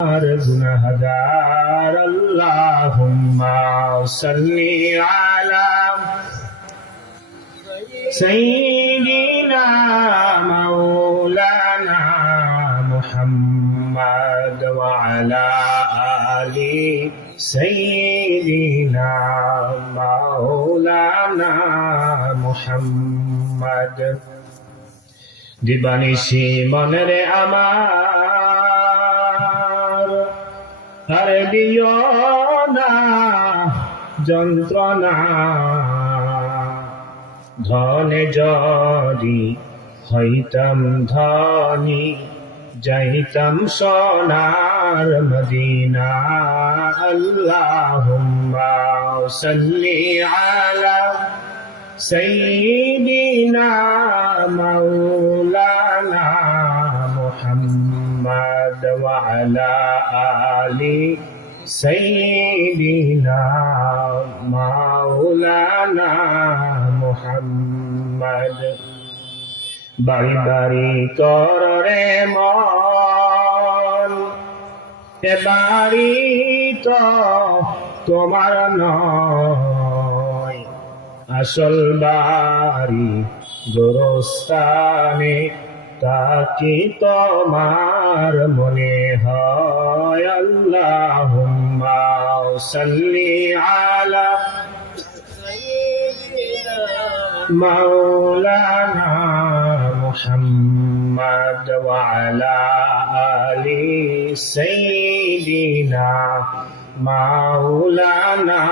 गुनहगार अल्लाहुम्मा सल्ली अला सय्यिदिना मौलाना मुहम्मद व अला आलि सय्यिदिना मौलाना मुहम्मद। दिबानिशी मनरे আমার আর দিও না যন্ত্রণা, ধনে যদি হইতাম ধনী যাইতাম সোনার মদিনা। আল্লাহুম্মা সাল্লি আলা সাইয়্যিদিনা মাওলানা মুহাম্মদ ওয়া আলা আলি সাইয়্যিদিনা মাওলানা মুহাম্মদ। বাড়ি বাড়ি কররে মন, এ বাড়ি তো তোমার নয়, আসল বাড়ি গোরস্তানে তাকি তোমার মনে হয়। আল্লাহুম্মা সাল্লি আলা মাওলানা মুহাম্মদ ওয়া আলা আলি সাইয়্যিদিনা মাওলানা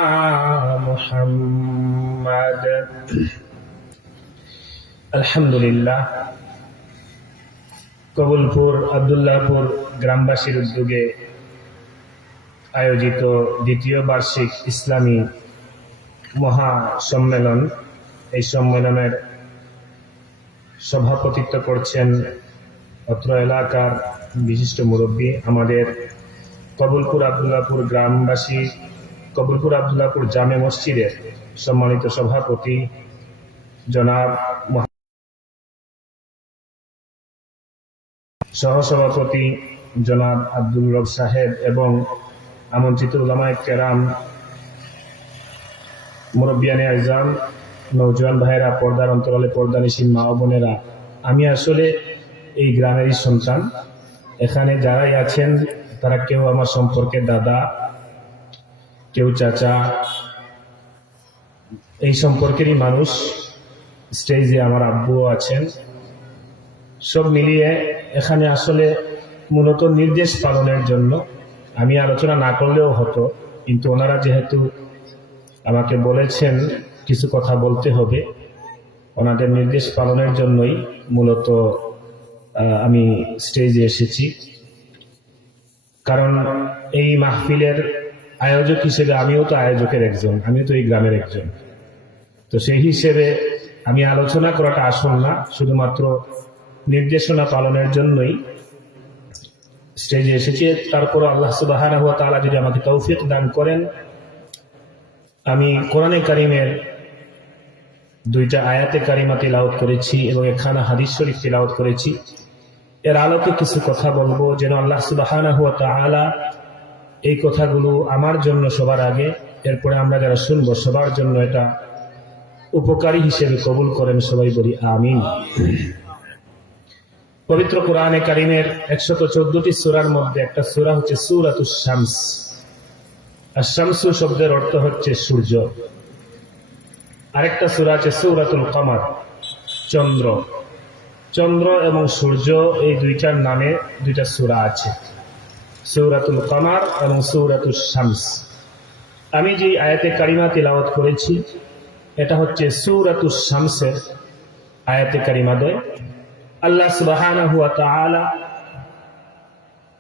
মুহাম্মদ। আলহামদুলিল্লাহ, কবুলপুর আব্দুল্লাহপুর গ্রামবাসীর উদ্যোগে আয়োজিত দ্বিতীয় বার্ষিক ইসলামী মহাসম্মেলন, এই সম্মেলনের সভাপতিত্ব করছেন অত্র এলাকার বিশিষ্ট মুরব্বী, আমাদের কবুলপুর আব্দুল্লাহপুর গ্রামবাসী, কবুলপুর আব্দুল্লাহপুর জামে মসজিদের সম্মানিত সভাপতি জনাব সহসভাপতি জনাব আব্দুল রব সাহেব এবং আমন্ত্রিত উলামায়ে কেরাম, মুরব্বিয়ানে আযম, নওজোয়ান ভাইয়েরা, পর্দার অন্তরালে পর্দানিশীন মা ও বোনেরা, আমি আসলে এই গ্রামেরই সন্তান। এখানে যারাই আছেন তারা কেউ আমার সম্পর্কে দাদা, কেউ চাচা, এই সম্পর্কেরই মানুষ। স্টেজে আমার আব্বুও আছেন। সব মিলিয়ে এখানে আসলে মূলত নির্দেশ পালনের জন্য, আমি আলোচনা না করলেও হতো, কিন্তু ওনারা যেহেতু আমাকে বলেছেন কিছু কথা বলতে হবে, ওনাদের নির্দেশ পালনের জন্যই মূলত আমি স্টেজে এসেছি। কারণ এই মাহফিলের আয়োজক হিসেবে আমিও তো আয়োজকের একজন, আমিও তো এই গ্রামের একজন। তো সেই হিসেবে আমি আলোচনা করাটা আসল না, শুধুমাত্র নির্দেশনা পালনের জন্যই স্টেজে এসেছি। তারপর আল্লাহ সুবহানাহু ওয়া তাআলা যদি আমাকে তৌফিক দান করেন, আমি কোরআনে কারিমের 2টা আয়াতে কারিমা তিলাওয়াত করেছি এবং একখানা হাদিস শরীফ তিলাওয়াত করেছি। এর আলোকে কিছু কথা বলবো, যেন আল্লাহ সুবহানাহু ওয়া তাআলা এই কথাগুলো আমার জন্য সবার আগে, এরপরে আমরা যারা শুনবো সবার জন্য এটা উপকারী হিসেবে কবুল করেন। সবাই বলি আমিন। পবিত্র কোরআনে কারিমের 114টি সূরার মধ্যে একটা সূরা হচ্ছে সূরাতুশ শামস। আর শামসু শব্দের অর্থ হচ্ছে সূর্য। আরেকটা সূরা আছে সূরাতুল কমার, চন্দ্র। চন্দ্র এবং সূর্য এই দুইটার নামে 2টা সূরা আছে, সূরাতুল কমার এবং সূরাতুশ শামস। আমি যে আয়াতে কারিমা তিলাওয়াত করেছি এটা হচ্ছে সূরাতুশ শামসের আয়াতে কারিমাদ্বয়। আল্লাহ সুবহানাহু ওয়া তাআলা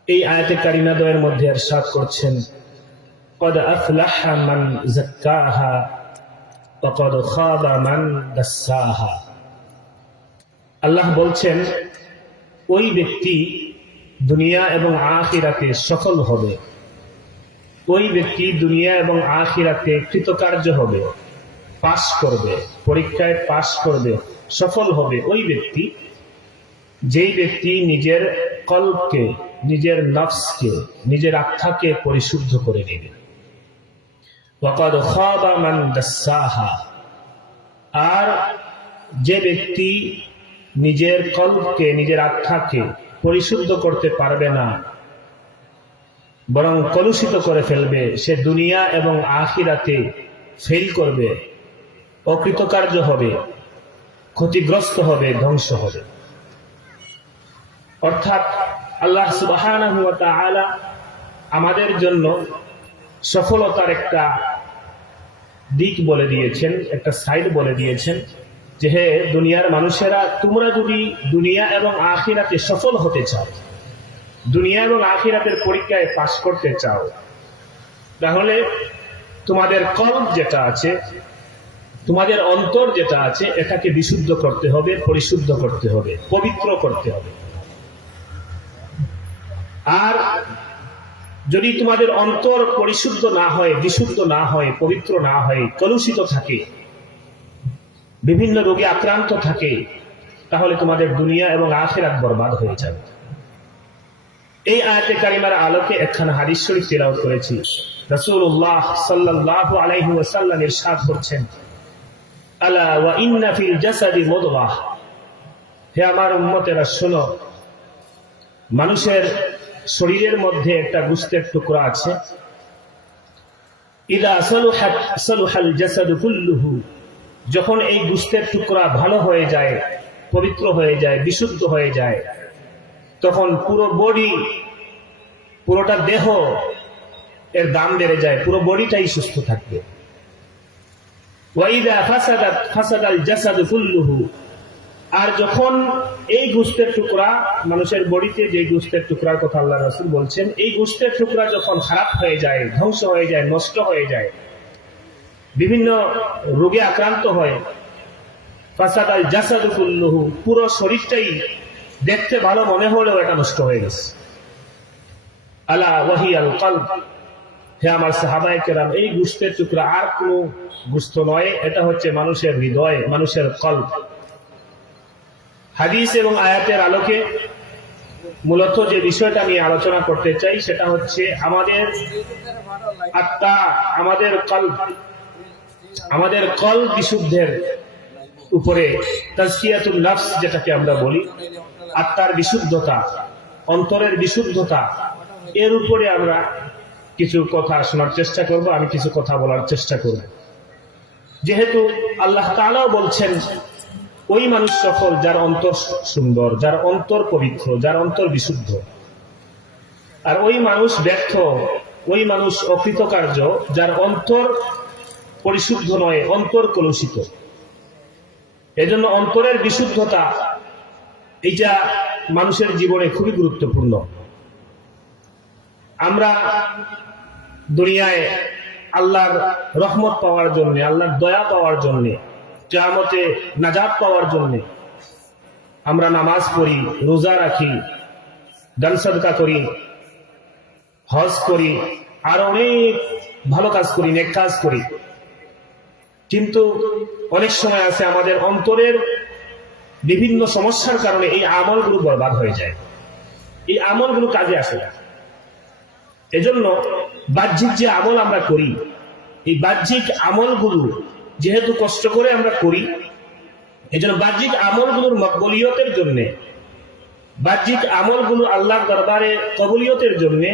এই আয়াতে কারিমাদ্বয়ের মধ্যে ইরশাদ করছেন, قد أفلح من زكاها وقد خاب من دساها। আল্লাহ বলছেন ওই ব্যক্তি দুনিয়া এবং আখিরাতে সফল হবে, ওই ব্যক্তি দুনিয়া এবং আখিরাতে কৃতকার্য হবে, পাশ করবে, পরীক্ষায় পাশ করবে, সফল হবে ওই ব্যক্তি যেই ব্যক্তি নিজের কলবকে নিজের নফসকে, নিজের আত্মাকে পরিশুদ্ধ করে নেবে। ওয়াকাদ খাবা মান দাসসাহা, আর যে ব্যক্তি নিজের কলবকে, নিজের আত্মাকে পরিশুদ্ধ করতে পারবে না, বরং কলুষিত করে ফেলবে, সে দুনিয়া এবং আখিরাতে ফেল করবে, অকৃতকার্য হবে, ক্ষতিগ্রস্ত হবে, ধ্বংস হবে। অর্থাৎ আল্লাহ সুবহানাহু ওয়া তাআলা আমাদের জন্য সফলতার একটা দিক বলে দিয়েছেন, একটা সাইড বলে দিয়েছেন যে হে দুনিয়ার মানুষেরা, তোমরা যদি দুনিয়া এবং আখিরাতে সফল হতে চাও, দুনিয়া এবং আখিরাতের পরীক্ষায় পাশ করতে চাও, তাহলে তোমাদের কলব যেটা আছে, তোমাদের অন্তর যেটা আছে, এটাকে বিশুদ্ধ করতে হবে, পরিশুদ্ধ করতে হবে, পবিত্র করতে হবে। আর যদি তোমাদের অন্তর পরিশুদ্ধ না হয়, বিশুদ্ধ না হয়, পবিত্র না হয়, কলুষিত থাকে, বিভিন্ন রোগে আক্রান্ত থাকে, তাহলে তোমাদের দুনিয়া এবং আখিরাত বরবাদ হয়ে যাবে। এই আয়াতে কারিমার আলোকে একখানা হাদিস শরীফ তিলাওয়াত করেছি। রাসূলুল্লাহ সাল্লাল্লাহু আলাইহি ওয়াসাল্লাম ইরশাদ করছেন, আলা ওয়া ইন্না ফিল জাসাদি মুদগাহ, হে আমার উম্মতেরা শোনো, মানুষের শরীরের মধ্যে একটা গোশতের টুকরা আছে। ইদা সালুহাত সালুহাল জাসাদু কুল্লুহু, যখন এই গোশতের টুকরা ভালো হয়ে যায়, পবিত্র হয়ে যায়, বিশুদ্ধ হয়ে যায়, তখন পুরো বডি, পুরোটা দেহ এর দাম বেড়ে যায়, পুরো বডিটাই সুস্থ থাকবে। ওয়া ইদা ফাসাদাত ফাসাদাল জাসাদু কুল্লুহু, আর যখন এই গোশতের টুকরা, মানুষের বডিতে যে গোশতের টুকরার কথা আল্লাহ রাসূল বলছেন, এই গোশতের টুকরা যখন খারাপ হয়ে যায়, ধ্বংস হয়ে যায়, নষ্ট হয়ে যায়, বিভিন্ন রোগে আক্রান্ত হয়, ফাসাদাল জাসাদু কুল্লুহু, পুরো শরীরটাই দেখতে ভালো মনে হলেও এটা নষ্ট হয়ে গেছে। আলা ওয়াহিয়াল কলব, হে আমার সাহাবায়ে কেরাম, এই গোশতের টুকরা আর কোনো গোশত নয়, এটা হচ্ছে মানুষের হৃদয়, মানুষের কলব। হাদিস এবং আয়াতের আলোকে মূলত যে বিষয়টা আমি আলোচনা করতে চাই সেটা হচ্ছে আমাদের আত্মা, আমাদের কলব বিশুদ্ধের উপরে, তাজকিয়াতুন নফস যেটাকে আমরা বলি, আত্মার বিশুদ্ধতা, অন্তরের বিশুদ্ধতা, এর উপরে আমরা কিছু কথা শোনার চেষ্টা করব, আমি কিছু কথা বলার চেষ্টা করব। যেহেতু আল্লাহ তাআলাও বলছেন ওই মানুষ সফল যার অন্তর সুন্দর, যার অন্তর পবিত্র, যার অন্তর বিশুদ্ধ, আর ওই মানুষ ব্যর্থ, ওই মানুষ অকৃতকার্য যার অন্তর পরিশুদ্ধ নয়, অন্তর কলুষিত। এজন্য অন্তরের বিশুদ্ধতা এইটা মানুষের জীবনে খুবই গুরুত্বপূর্ণ। আমরা দুনিয়ায় আল্লাহর রহমত পাওয়ার জন্য, আল্লাহর দয়া পাওয়ার জন্য, কিয়ামতে নাজাত পাওয়ার জন্য আমরা নামাজ পড়ি, রোজা রাখি, দান সাদকা করি, হজ করি, আর অনেক ভালো কাজ করি, নেক কাজ করি। কিন্তু অনেক সময় আছে আমাদের অন্তরের বিভিন্ন সমস্যার কারণে এই আমলগুলো বরবাদ হয়ে যায়, এই আমলগুলো কাজে আসে না। এজন্য বাহ্যিক যে আমল আমরা করি, এই বাহ্যিক আমলগুলো যেহেতু কষ্ট করে আমরা করি, এজন্য বাহ্যিক আমলগুলোর মকবুলিয়তের জন্য, বাহ্যিক আমলগুলো আল্লাহর দরবারে কবুলিয়তের জন্য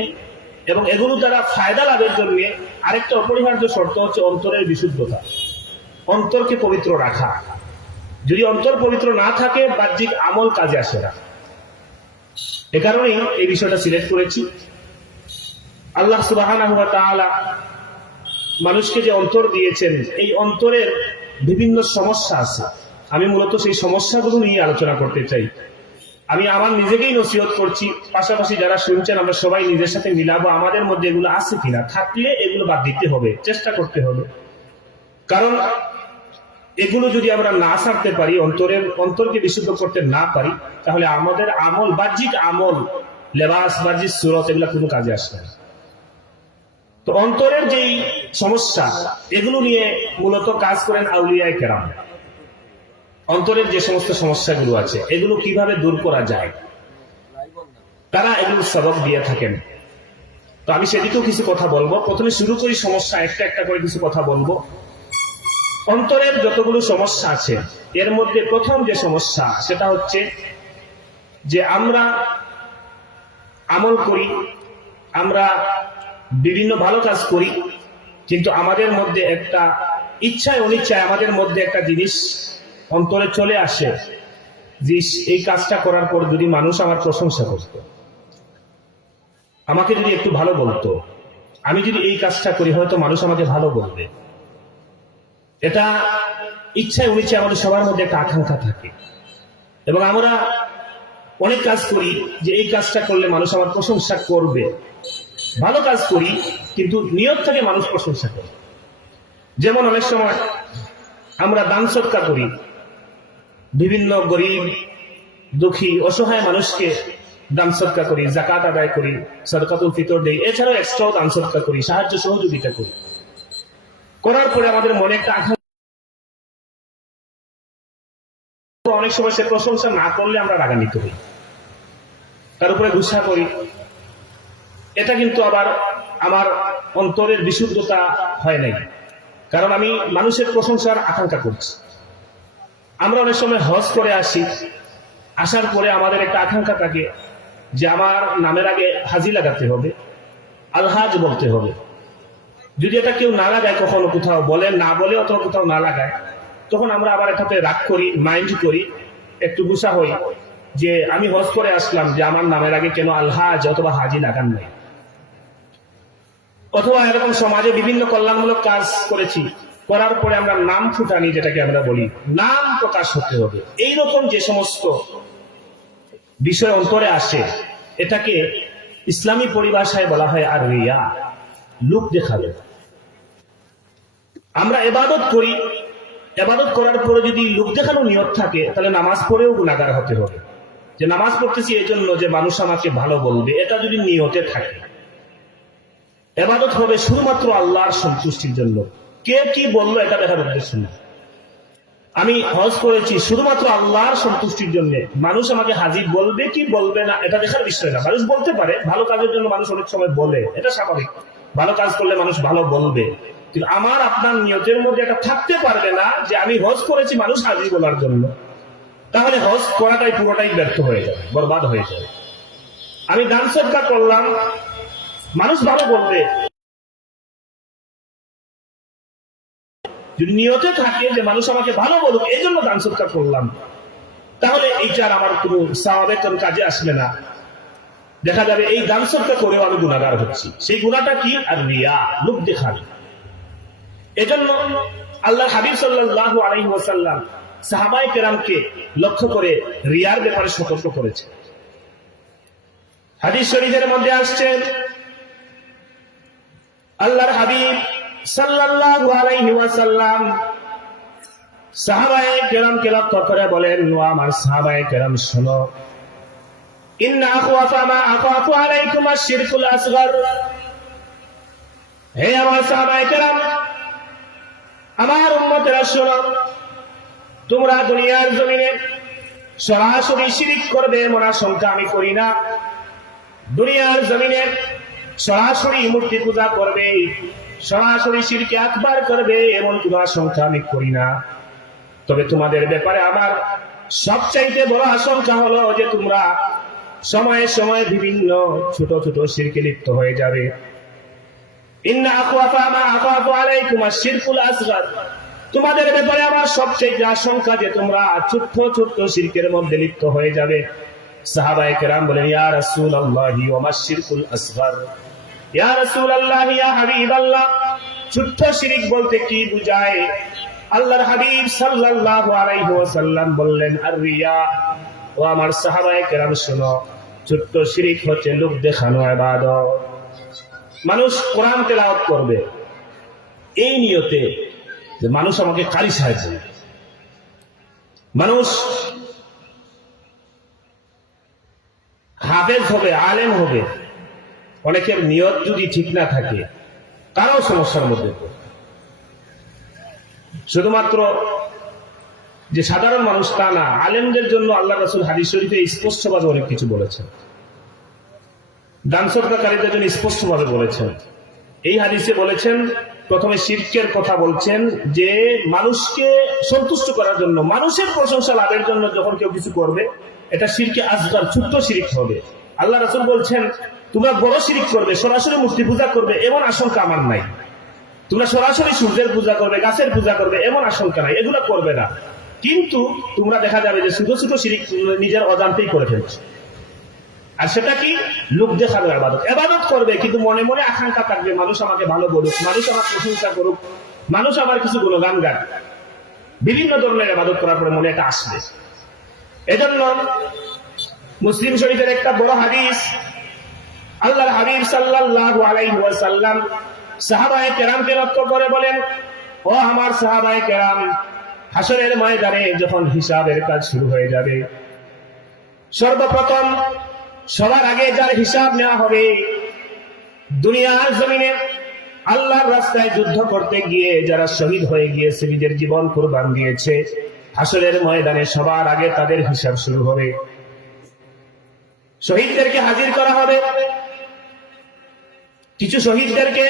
এবং এগুলো দ্বারা ফায়দা লাভের জন্য আরেকটা অপরিহার্য শর্ত হচ্ছে অন্তরের বিশুদ্ধতা, অন্তরকে পবিত্র রাখা। যদি অন্তর পবিত্র না থাকে, বাহ্যিক আমল কাজে আসে না। এ কারণেই এই বিষয়টা সিলেক্ট করেছি। আল্লাহ সুবহানাহু ওয়া তাআলা মানুষকে যে অন্তর দিয়েছেন, এই অন্তরের বিভিন্ন সমস্যা আছে। আমি মূলত সেই সমস্যাগুলো নিয়ে আলোচনা করতে চাই। আমি আমার নিজেকেই নসিহত করছি, পাশাপাশি যারা শুনছেন আমরা সবাই নিজের সাথে মিলাবো, আমাদের মধ্যে এগুলো আছে কিনা, থাকলে এগুলো বাদ দিতে হবে, চেষ্টা করতে হবে। কারণ এগুলো যদি আমরা না ছাড়তে পারি, অন্তরকে বিশুদ্ধ করতে না পারি, তাহলে আমাদের আমল, বাহ্যিক আমল, লেবাস, বাহ্যিক সুরত, এগুলো কোনো কাজে আসবে না। তো অন্তরের যেই সমস্যা, এগুলো নিয়ে মূলত কাজ করেন আউলিয়ায়ে কেরাম। অন্তরের যে সমস্ত সমস্যাগুলো আছে, এগুলো কিভাবে দূর করা যায়, তারা এগুলো সবক দিয়ে থাকেন। তো আমি সেদিকেও কিছু কথা বলবো। প্রথমে শুরু করি সমস্যা, একটা একটা করে কিছু কথা বলবো। অন্তরের যতগুলো সমস্যা আছে এর মধ্যে প্রথম যে সমস্যা সেটা হচ্ছে যে আমরা আমল করি, আমরা বিভিন্ন ভালো কাজ করি, কিন্তু আমাদের মধ্যে একটা ইচ্ছায় অনিচ্ছায় আমাদের মধ্যে একটা জিনিস অন্তরে চলে আসে যে এই কাজটা করার পর যদি মানুষ আমার প্রশংসা করত, আমাকে যদি একটু ভালো বলতো, আমি যদি এই কাজটা করি হয়তো মানুষ আমাকে ভালো বলবে। এটা ইচ্ছায় অনিচ্ছায় আমাদের সবার মধ্যে একটা আকাঙ্ক্ষা থাকে এবং আমরা অনেক কাজ করি যে এই কাজটা করলে মানুষ আমার প্রশংসা করবে। ভালো কাজ করি কিন্তু নিয়ত থেকে মানুষ প্রশংসা করে। যেমন অনেক সময় আমরা দান সদকা করি, বিভিন্ন গরিব দুঃখী অসহায় মানুষকে দান সদকা করি, যাকাত আদায় করি, সদকাতুল ফিতর দেই, এছাড়াও এক্সট্রাও দান সদকা করি, সাহায্য সহযোগিতা করি। করার পরে আমাদের মনে একটা আকাঙ্ক্ষা, অনেক সময় সে প্রশংসা না করলে আমরা রাগান্বিত হই, তার উপরে গুসা করি। এটা কিন্তু আবার আমার অন্তরের বিশুদ্ধতা হয় নাই, কারণ আমি মানুষের প্রশংসার আকাঙ্ক্ষা করছি। আমরা অনেক সময় হজ করে আসি, আসার পরে আমাদের একটা আকাঙ্ক্ষা থাকে যে আমার নামের আগে হাজি লাগাতে হবে, আলহাজ বলতে হবে। যদি এটা কেউ না লাগায়, কখনো কোথাও বলে না বলে অথবা কোথাও না লাগায়, তখন আমরা আবার এটাতে রাগ করি, মাইন্ড করি, একটু গুসা হই যে আমি হজ করে আসলাম, যে আমার নামের আগে কেন আলহাজ অথবা হাজি লাগান নাই। অথবা এরকম সমাজে বিভিন্ন কল্যাণমূলক কাজ করেছি, করার পরে আমরা নাম ফুটানি, যেটাকে আমরা বলি, নাম প্রকাশ হতে হবে। এইরকম যে সমস্ত বিষয় অন্তরে আসে, এটাকে ইসলামী পরিভাষায় বলা হয় আর রিয়া, লোক দেখাবে। আমরা ইবাদত করি, ইবাদত করার পরে যদি লোক দেখানো নিয়ত থাকে, তাহলে নামাজ পড়েও গুনাহগার হতে হবে। যে নামাজ পড়তেছি এই জন্য যে মানুষ আমাকে ভালো বলবে, এটা যদি নিয়তে থাকে। ইবাদত হবে শুধুমাত্র আল্লাহর সন্তুষ্টির জন্য, কে কি বললো এটা দেখার উদ্দেশ্য না। আমি হজ করেছি শুধুমাত্র আল্লাহর সন্তুষ্টির জন্য, মানুষ আমাকে হাজির বলবে কি বলবে না এটা দেখার বিষয় না। মানুষ বলতে পারে, ভালো কাজের জন্য মানুষ অনেক সময় বলে, এটা স্বাভাবিক, ভালো কাজ করলে মানুষ ভালো বলবে। কিন্তু আমার আপনার নিয়তের মধ্যে এটা থাকতে পারবে না যে আমি হজ করেছি মানুষ হাজির বলার জন্য, তাহলে হজ করাটাই পুরোটাই ব্যর্থ হয়ে যাবে, বরবাদ হয়ে যাবে। আমি দান সদকা করলাম, মানুষ ভালো বলবে, যদি নিয়তে থাকে যে মানুষ আমাকে ভালো বলুক এই জন্য দান সদকা করলাম, তাহলে এইটার আমার কোনো সওয়াবের কোন কাজে আসবে না। দেখা যাবে এই দান সদকা করেও আমি গুনাহগার হচ্ছি। সেই গুনাহটা কি? আর রিয়া, লোক দেখানো। এজন্য আল্লাহর হাবিব সাল্লাল্লাহু আলাইহি ওয়াসাল্লাম সাহাবায়ে কেরামকে লক্ষ্য করে রিয়ার ব্যাপারে সতর্ক করেছে। হাদিস শরীফের মধ্যে আসছে, আল্লাহর হাবিব সাল্লাল্লাহু আলাইহি ওয়াসাল্লাম সাহাবায়ে কেরামকে লক্ষ্য করে বলেন, ও আমার সাহাবায়ে কেরাম শোনো, ইন্না আখওয়াফা মা আখাফু আলাইকুম আশ-শিরকুল আসগর। হে আমার সাহাবায়ে কেরাম, আমার উম্মতেরা শোনো, তোমরা দুনিয়ার জমিনে সরাসরি শিরক করবে এমন আশঙ্কা আমি করি না। দুনিয়ার জমিনে সরাসরি মূর্তি পূজা করবে, সরাসরি শিরকে আকবার করবে এমন কোন আশঙ্কা আমি করি না। তবে তোমাদের ব্যাপারে আমার সবচাইতে বড় আশঙ্কা হলো যে তোমরা সময়ে সময়ে বিভিন্ন ছোট ছোট শিরকে লিপ্ত হয়ে যাবে। ইন্না আখওয়াফা মা আখাফু আলাইকুম আশ-শিরকুল আসগর। তোমাদের ব্যাপারে আমার সবচেয়ে আশঙ্কা যে তোমরা ছোট্ট ছোট্ট শিরকের মধ্যে লিপ্ত হয়ে যাবে। সাহাবায়ে কেরাম বলেন, ইয়া রাসূলুল্লাহি ওয়া মা শিরকুল আসগর। ইয়া রাসূলুল্লাহ, ইয়া হাবিবাল্লাহ, ছোট্ট শিরক বলতে কি বুঝায়? আল্লাহর হাবিব সাল্লাল্লাহু আলাইহি ওয়াসাল্লাম বললেন, আর রিয়া। ও আমার সাহাবায়ে কেরাম শোনো, ছোট্ট শিরক হচ্ছে লোক দেখানো ইবাদত। মানুষ কোরআন তেলাওয়াত করবে এই নিয়তে যে মানুষ আমাকে কারি সাহায্য, মানুষ হাফেজ হবে, আলেম হবে। অনেকের নিয়ত যদি ঠিক না থাকে তারাও সমস্যার মধ্যে পড়ে। শুধুমাত্র যে সাধারণ মানুষ তা না, আলেমদের জন্য আল্লাহ রাসূল হাদিস শরীফে স্পষ্টভাবে অনেক কিছু বলেছেন। দান সদকাকারীদের জন্য স্পষ্টভাবে বলেছেন। এই হাদিসে বলেছেন, প্রথমে শিরকের কথা বলছেন যে মানুষকে সন্তুষ্ট করার জন্য, মানুষের প্রশংসা লাভের জন্য যখন কেউ কিছু করবে, এটা শিরকে আসগার, ছোট্ট শিরিক হবে। আল্লাহ রাসূল বলছেন, তোমরা বড় শিরিক করবে, সরাসরি মূর্তি পূজা করবে, এমন আশঙ্কা আমার নাই। তোমরা সরাসরি সূর্যের পূজা করবে, গাছের পূজা করবে, এমন আশঙ্কা নাই, এগুলো করবে না। কিন্তু তোমরা দেখা যাবে যে ছোট ছোট শিরিক নিজের অজান্তেই করে ফেলছে। আর সেটা কি? লোক দেখানো ইবাদত। ইবাদত করবে কিন্তু মনে মনে আকাঙ্ক্ষা থাকবে, মানুষ আমাকে ভালো বলুক, মানুষ আমার প্রশংসা করুক, মানুষ আমার কিছু গুণগান গান। বিভিন্ন ধরনের ইবাদত করার পরে মনে এটা আসবে। এজন্য মুসলিম শরীফের একটা বড় হাদিস, আল্লাহর হাবিব সাল্লাল্লাহু আলাইহি ওয়াসাল্লাম সাহাবায়ে কেরামকে লক্ষ্য করে বলেন, ও আমার সাহাবায়ে কেরাম, হাসরের ময়দানে যখন হিসাবের কাজ শুরু হয়ে যাবে, সর্বপ্রথম সবার আগে যার হিসাব নেওয়া হবে, দুনিয়ার জমিনে আল্লাহর রাস্তায় যুদ্ধ করতে গিয়ে যারা শহীদ হয়ে গিয়েছে, নিজের জীবন কুরবান দিয়েছে, হাসরের ময়দানে সবার আগে তাদের হিসাব শুরু হবে। শহীদদেরকে হাজির করা হবে। কিছু শহীদদেরকে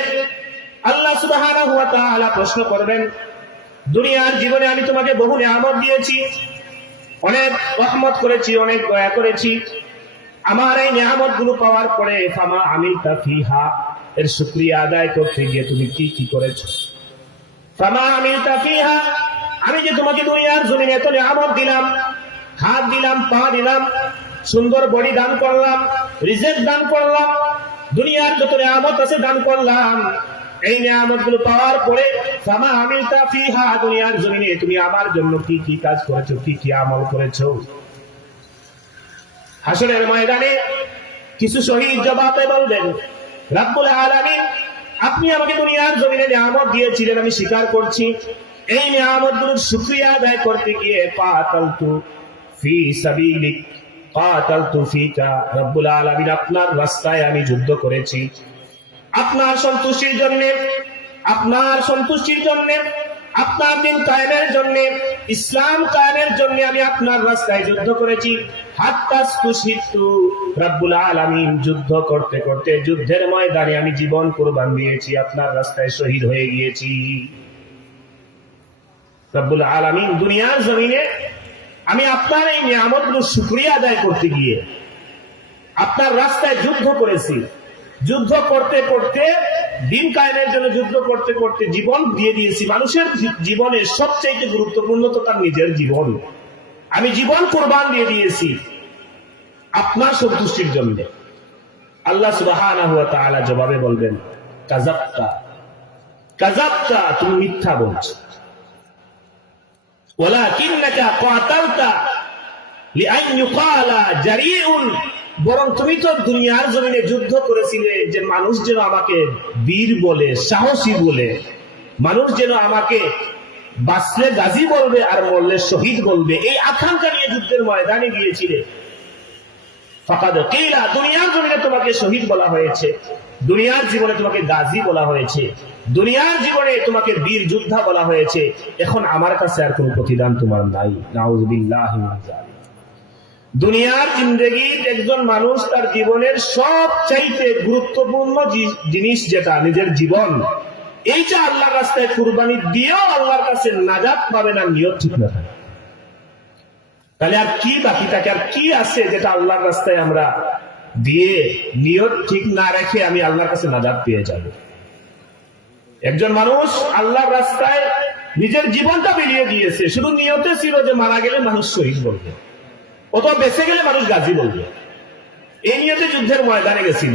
আল্লাহ সুবহানাহু ওয়া তাআলা প্রশ্ন করবেন, দুনিয়ার জীবনে আমি তোমাকে বহু নিয়ামত দিয়েছি, অনেক রহমত করেছি, অনেক দয়া করেছি, আমার এই নিয়ামত গুলো পাওয়ার পরে ফামা আমিলতা ফিহা, এর শুকরিয়া আদায় করতে গিয়ে তুমি কি কি করেছো? ফামা আমিলতা ফিহা, আমি যে তোমাকে দুনিয়ার জমিনে এত নিয়ামত দিলাম, হাত দিলাম, পা দিলাম, সুন্দর বডি দান করলাম, রিজেক দান করলাম, দুনিয়ার যত নিয়ামত আছে দান করলাম, এই নিয়ামত গুলো পাওয়ার পরে ফামা আমিলতা ফিহা, দুনিয়ার জমিনে তুমি আমার জন্য কি কি কাজ করেছো, কি কি আমল করেছো? হাসরের ময়দানে কিছু শহীদ জবাবে বলবেন, রাব্বুল আলামিন, আপনি আমাকে দুনিয়ার জমিনে নিয়ামত দিয়েছিলেন, আমি স্বীকার করছি, এই নিয়ামতগুলোর শুকরিয়া আদায় করতে গিয়ে কাতালতু ফি সাবিলিক, কাতালতু ফিকা, রাব্বুল আলামিন, আপনার রাস্তায় আমি যুদ্ধ করেছি, আপনার সন্তুষ্টির জন্য, আপনার সন্তুষ্টির জন্য, আপনার দিন কায়েমের জন্য, ইসলাম কায়েমের জন্য আমি আপনার রাস্তায় যুদ্ধ করেছি। হাত্তাসতুশহিদতু, রাব্বুল আলামিন, যুদ্ধ করতে করতে যুদ্ধের ময়দানে আমি জীবন কুরবান দিয়েছি, আপনার রাস্তায় শহীদ হয়ে গিয়েছি। রাব্বুল আলামিন, দুনিয়ার জমিনে আমি আপনার এই নিয়ামতগুলোর শুকরিয়া আদায় করতে গিয়ে আপনার রাস্তায় যুদ্ধ করেছি, যুদ্ধ করতে করতে, দিন কায়েমের জন্য যুদ্ধ করতে করতে জীবন দিয়ে দিয়েছি। মানুষের জীবনের সবচেয়ে গুরুত্বপূর্ণ তো তার নিজের জীবন, আমি জীবন কুরবান দিয়ে দিয়েছি আপনার সন্তুষ্টির জন্য। আল্লাহ সুবহানাহু ওয়া তাআলা জবাবে বলবেন, কাযাবতা, কাযাবতা, তুমি মিথ্যা বলছো, ওয়ালাকিন্নাকা কাতালতা লিআন ইউকালা জারিউন, বরং তুমি তো দুনিয়ার জমিনে যুদ্ধ করেছিলে যে মানুষ যেন আমাকে বীর বলে, সাহসী বলে, মানুষ যেন আমাকে বাঁচলে গাজী বলবে আর মরলে শহীদ বলবে, এই আকাঙ্ক্ষা নিয়ে যুদ্ধের ময়দানে গিয়েছিলে। ফাকাদ কিলা, দুনিয়ার জমিনে তোমাকে শহীদ বলা হয়েছে, দুনিয়ার জীবনে তোমাকে গাজী বলা হয়েছে, দুনিয়ার জীবনে তোমাকে বীর যোদ্ধা বলা হয়েছে, এখন আমার কাছে আর কোনো প্রতিদান তোমার নাই। নাউযুবিল্লাহি মিন যালিক। দুনিয়ার জিন্দেগির একজন মানুষ তার জীবনের সবচাইতে গুরুত্বপূর্ণ জিনিস যেটা নিজের জীবন, এইটা আল্লাহর রাস্তায় কুরবানি দিয়েও আল্লাহর কাছে নাজাত পাবে না, নিয়ত ঠিক না থাকে, তাহলে আর কি বাকি থাকে, আর কি আছে যেটা আল্লাহর রাস্তায় আমরা দিয়ে নিয়ত ঠিক না রেখে আমি আল্লাহর কাছে নাজাত পেয়ে যাব? একজন মানুষ আল্লাহর রাস্তায় নিজের জীবনটা বিলিয়ে দিয়েছে, শুধু নিয়তে ছিল যে মারা গেলে মানুষ শহীদ বলবে, অথবা বেঁচে গেলে মানুষ গাজী বলবে, এই নিয়তে যুদ্ধের ময়দানে গেছিল।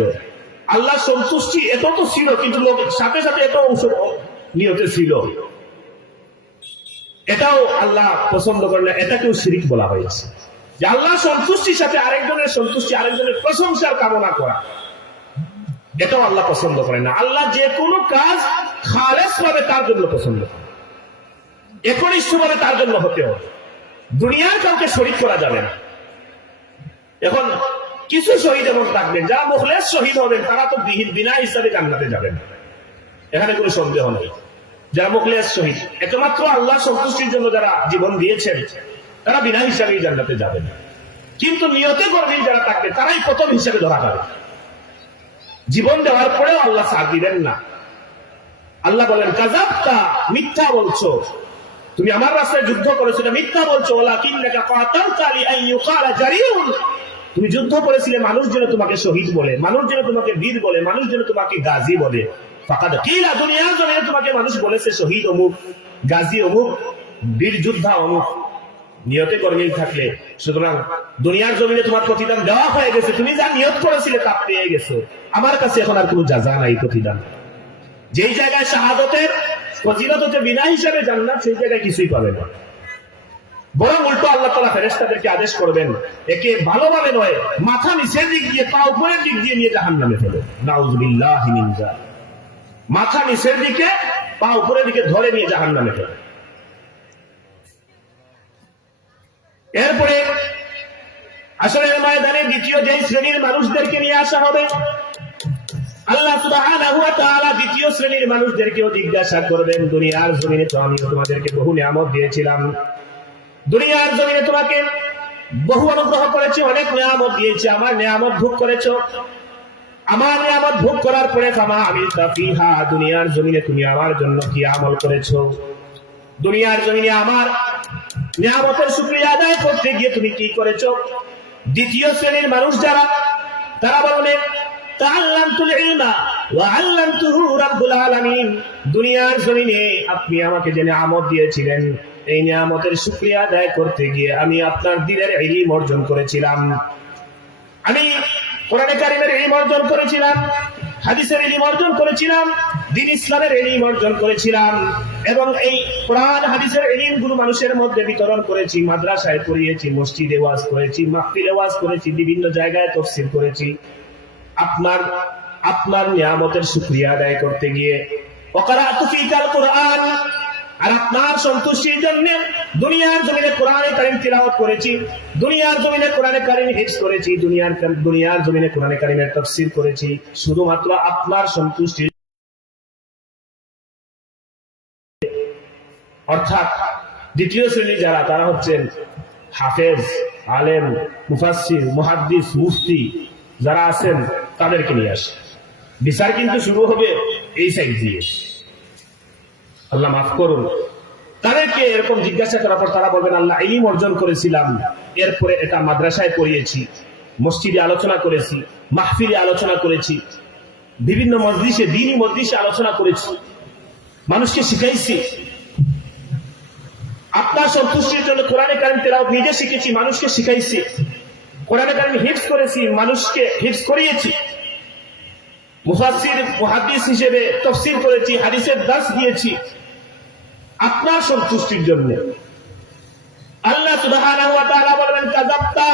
আল্লাহ সন্তুষ্টি এত তো ছিল, কিন্তু লোক সাথে সাথে এত অংশ নিয়তে ছিল, এটাও আল্লাহ পছন্দ করে না, এটাকেও শিরিক বলা হয়েছে। যে আল্লাহ সন্তুষ্টির সাথে আরেকজনের সন্তুষ্টি, আরেকজনের প্রশংসার কামনা করা, এটাও আল্লাহ পছন্দ করে না। আল্লাহ যে কোনো কাজ খালেস ভাবে তার জন্য পছন্দ করে, একনিষ্ঠ ভাবে তার জন্য হতে হবে, দুনিয়ার কাউকে শরীক করা যাবে না। এখন কিছু শহীদ এমন থাকবেন যারা মুখলেস শহীদ হবেন, তারা তো বিনা হিসাবে জান্নাতে যাবেন, এখানে কোনো সন্দেহ নেই। যারা মুখলেস শহীদ, একমাত্র আল্লাহ সন্তুষ্টির জন্য যারা জীবন দিয়েছেন, তারা বিনা হিসাবেই জান্নাতে যাবেন। কিন্তু নিয়তে গর্বিল যারা থাকবে, তারাই প্রথম হিসাবে ধরা হবে। জীবন দেওয়ার পরেও আল্লাহ ছাড় দিবেন না। আল্লাহ বলেন কাযাবতা, মিথ্যা বলছো, তুমি আমার রাস্তায় যুদ্ধ করেছো, এটা মিথ্যা বলছো। ওয়ালাকিন্নাকা কাতালতা লিআন ইউকালা জারিউন, তুমি যুদ্ধ করেছিলে মানুষ যেন তোমাকে শহীদ বলে, মানুষ যেন তোমাকে বীর বলে, মানুষ যেন তোমাকে গাজী বলে। ফাকাদ কিলা, দুনিয়ার জমিনে তোমাকে মানুষ বলেছে শহীদ অমুক, গাজী অমুক, বীর যোদ্ধা অমুক। নিয়তে গরমিল থাকলে, সুতরাং দুনিয়ার জমিনে তোমার প্রতিদান দেওয়া হয়ে গেছে, তুমি যা নিয়ত করেছিলে তা পেয়ে গেছো। আমার কাছে এখন আর কোনো যাজা নাই, প্রতিদান। যেই জায়গায় শাহাদতের ফজিলত হচ্ছে বিনা হিসাবে জান্নাত, সেই জায়গায় কিছুই পাবে না। বরং উল্টো আল্লাহ তাআলা ফেরেশতাদেরকে আদেশ করবেন, একে ভালোভাবে নয়, মাথা নিচের দিক দিয়ে পা উপরের দিক দিয়ে নিয়ে জাহান্নামে ফেলো। নাউযুবিল্লাহি মিন যালিক। মাথা নিচের দিকে পা উপরের দিকে ধরে নিয়ে জাহান্নামে ফেলো। এরপরে আসরের ময়দানে দ্বিতীয় যে শ্রেণীর মানুষদেরকে নিয়ে আসা হবে, আল্লাহ সুবহানাহু ওয়া তাআলা দ্বিতীয় শ্রেণীর মানুষদেরকেও জিজ্ঞাসা করবেন, দুনিয়ার জমিনে তো আমি তোমাদেরকে বহু নিয়ামত দিয়েছিলাম, দুনিয়ার জমিনে তোমাকে বহু অনুগ্রহ করেছি, অনেক নিয়ামত দিয়েছি, আমার নিয়ামত ভোগ করেছো। আমার নিয়ামত ভোগ করার পরে ফামা আমিলতা ফিহা, দুনিয়ার জমিনে তুমি আমার জন্য কি আমল করেছো? দুনিয়ার জমিনে আমার নিয়ামতের শুকরিয়া আদায় করতে গিয়ে তুমি কি করেছো? দ্বিতীয় শ্রেণীর মানুষ যারা, তারা বলবে তাআল্লামতুল ইলমা ওয়া আল্লামতুহু রাব্বুল আলামিন, দুনিয়ার জমিনে আপনি আমাকে যে নিয়ামত দিয়েছিলেন, এই নিয়ামতের শুকরিয়া আদায় করতে গিয়ে আমি আপনার দ্বীনের ইলম অর্জন করেছিলাম, আমি কোরআনে কারীমের ইলম অর্জন করেছিলাম, হাদিসের ইলম অর্জন করেছিলাম, দ্বীন ইসলামের ইলম অর্জন করেছিলাম, এবং এই কোরআন হাদিসের ইলমগুলো মানুষের মধ্যে বিতরণ করেছি, মাদ্রাসায় পড়িয়েছি, মসজিদে ওয়াজ করেছি, মাহফিলে ওয়াজ করেছি, বিভিন্ন জায়গায় তাফসীর করেছি। আপনার নিয়ামতের শুকরিয়া আদায় করতে গিয়ে ওয়াকারাতু ফিকাল কোরআন, আর আপনার সন্তুষ্টির জন্য দুনিয়ার জমিনে কোরআনে কারীম তিলাওয়াত করেছি, দুনিয়ার জমিনে কোরআনে কারীম হিফজ করেছি, দুনিয়ার জমিনে কোরআনে কারীমের তাফসীর করেছি, শুধুমাত্র আপনার সন্তুষ্টি। অর্থাৎ দ্বিতীয় শ্রেণী যারা, তারা হচ্ছেন হাফেজ, আলেম, মুফাসসির, মুহাদ্দিস, মুফতি যারা আছেন, তাদেরকে নিয়ে আসে। বিচার কিন্তু শুরু হবে এই সাইড দিয়ে, আল্লাহ মাফ করুন। তাদেরকে এরকম জিজ্ঞাসা করার পর তারা বলবেন, আল্লাহ ইলম অর্জন করেছিলাম, এরপরে এটা মাদ্রাসায় পড়িয়েছি, মসজিদে আলোচনা করেছি, মাহফিলে আলোচনা করেছি, বিভিন্ন মজলিসে, দ্বীনি মজলিসে আলোচনা করেছি, মানুষকে শিখাইছি, আপনার সন্তুষ্টির জন্য কোরআনে কারীম তেলাওয়াত নিজে শিখেছি, মানুষকে শিখাইছি, কোরআনে কারীম হিফজ করেছি, মানুষকে হিফজ করিয়েছি, মুফাসসির মুহাদ্দিস হিসেবে তাফসীর করেছি, হাদিসের দার্স দিয়েছি, আপনার সন্তুষ্টির জন্য। আল্লাহ সুবহানাহু ওয়া তাআলা বলেন কাযাবতা,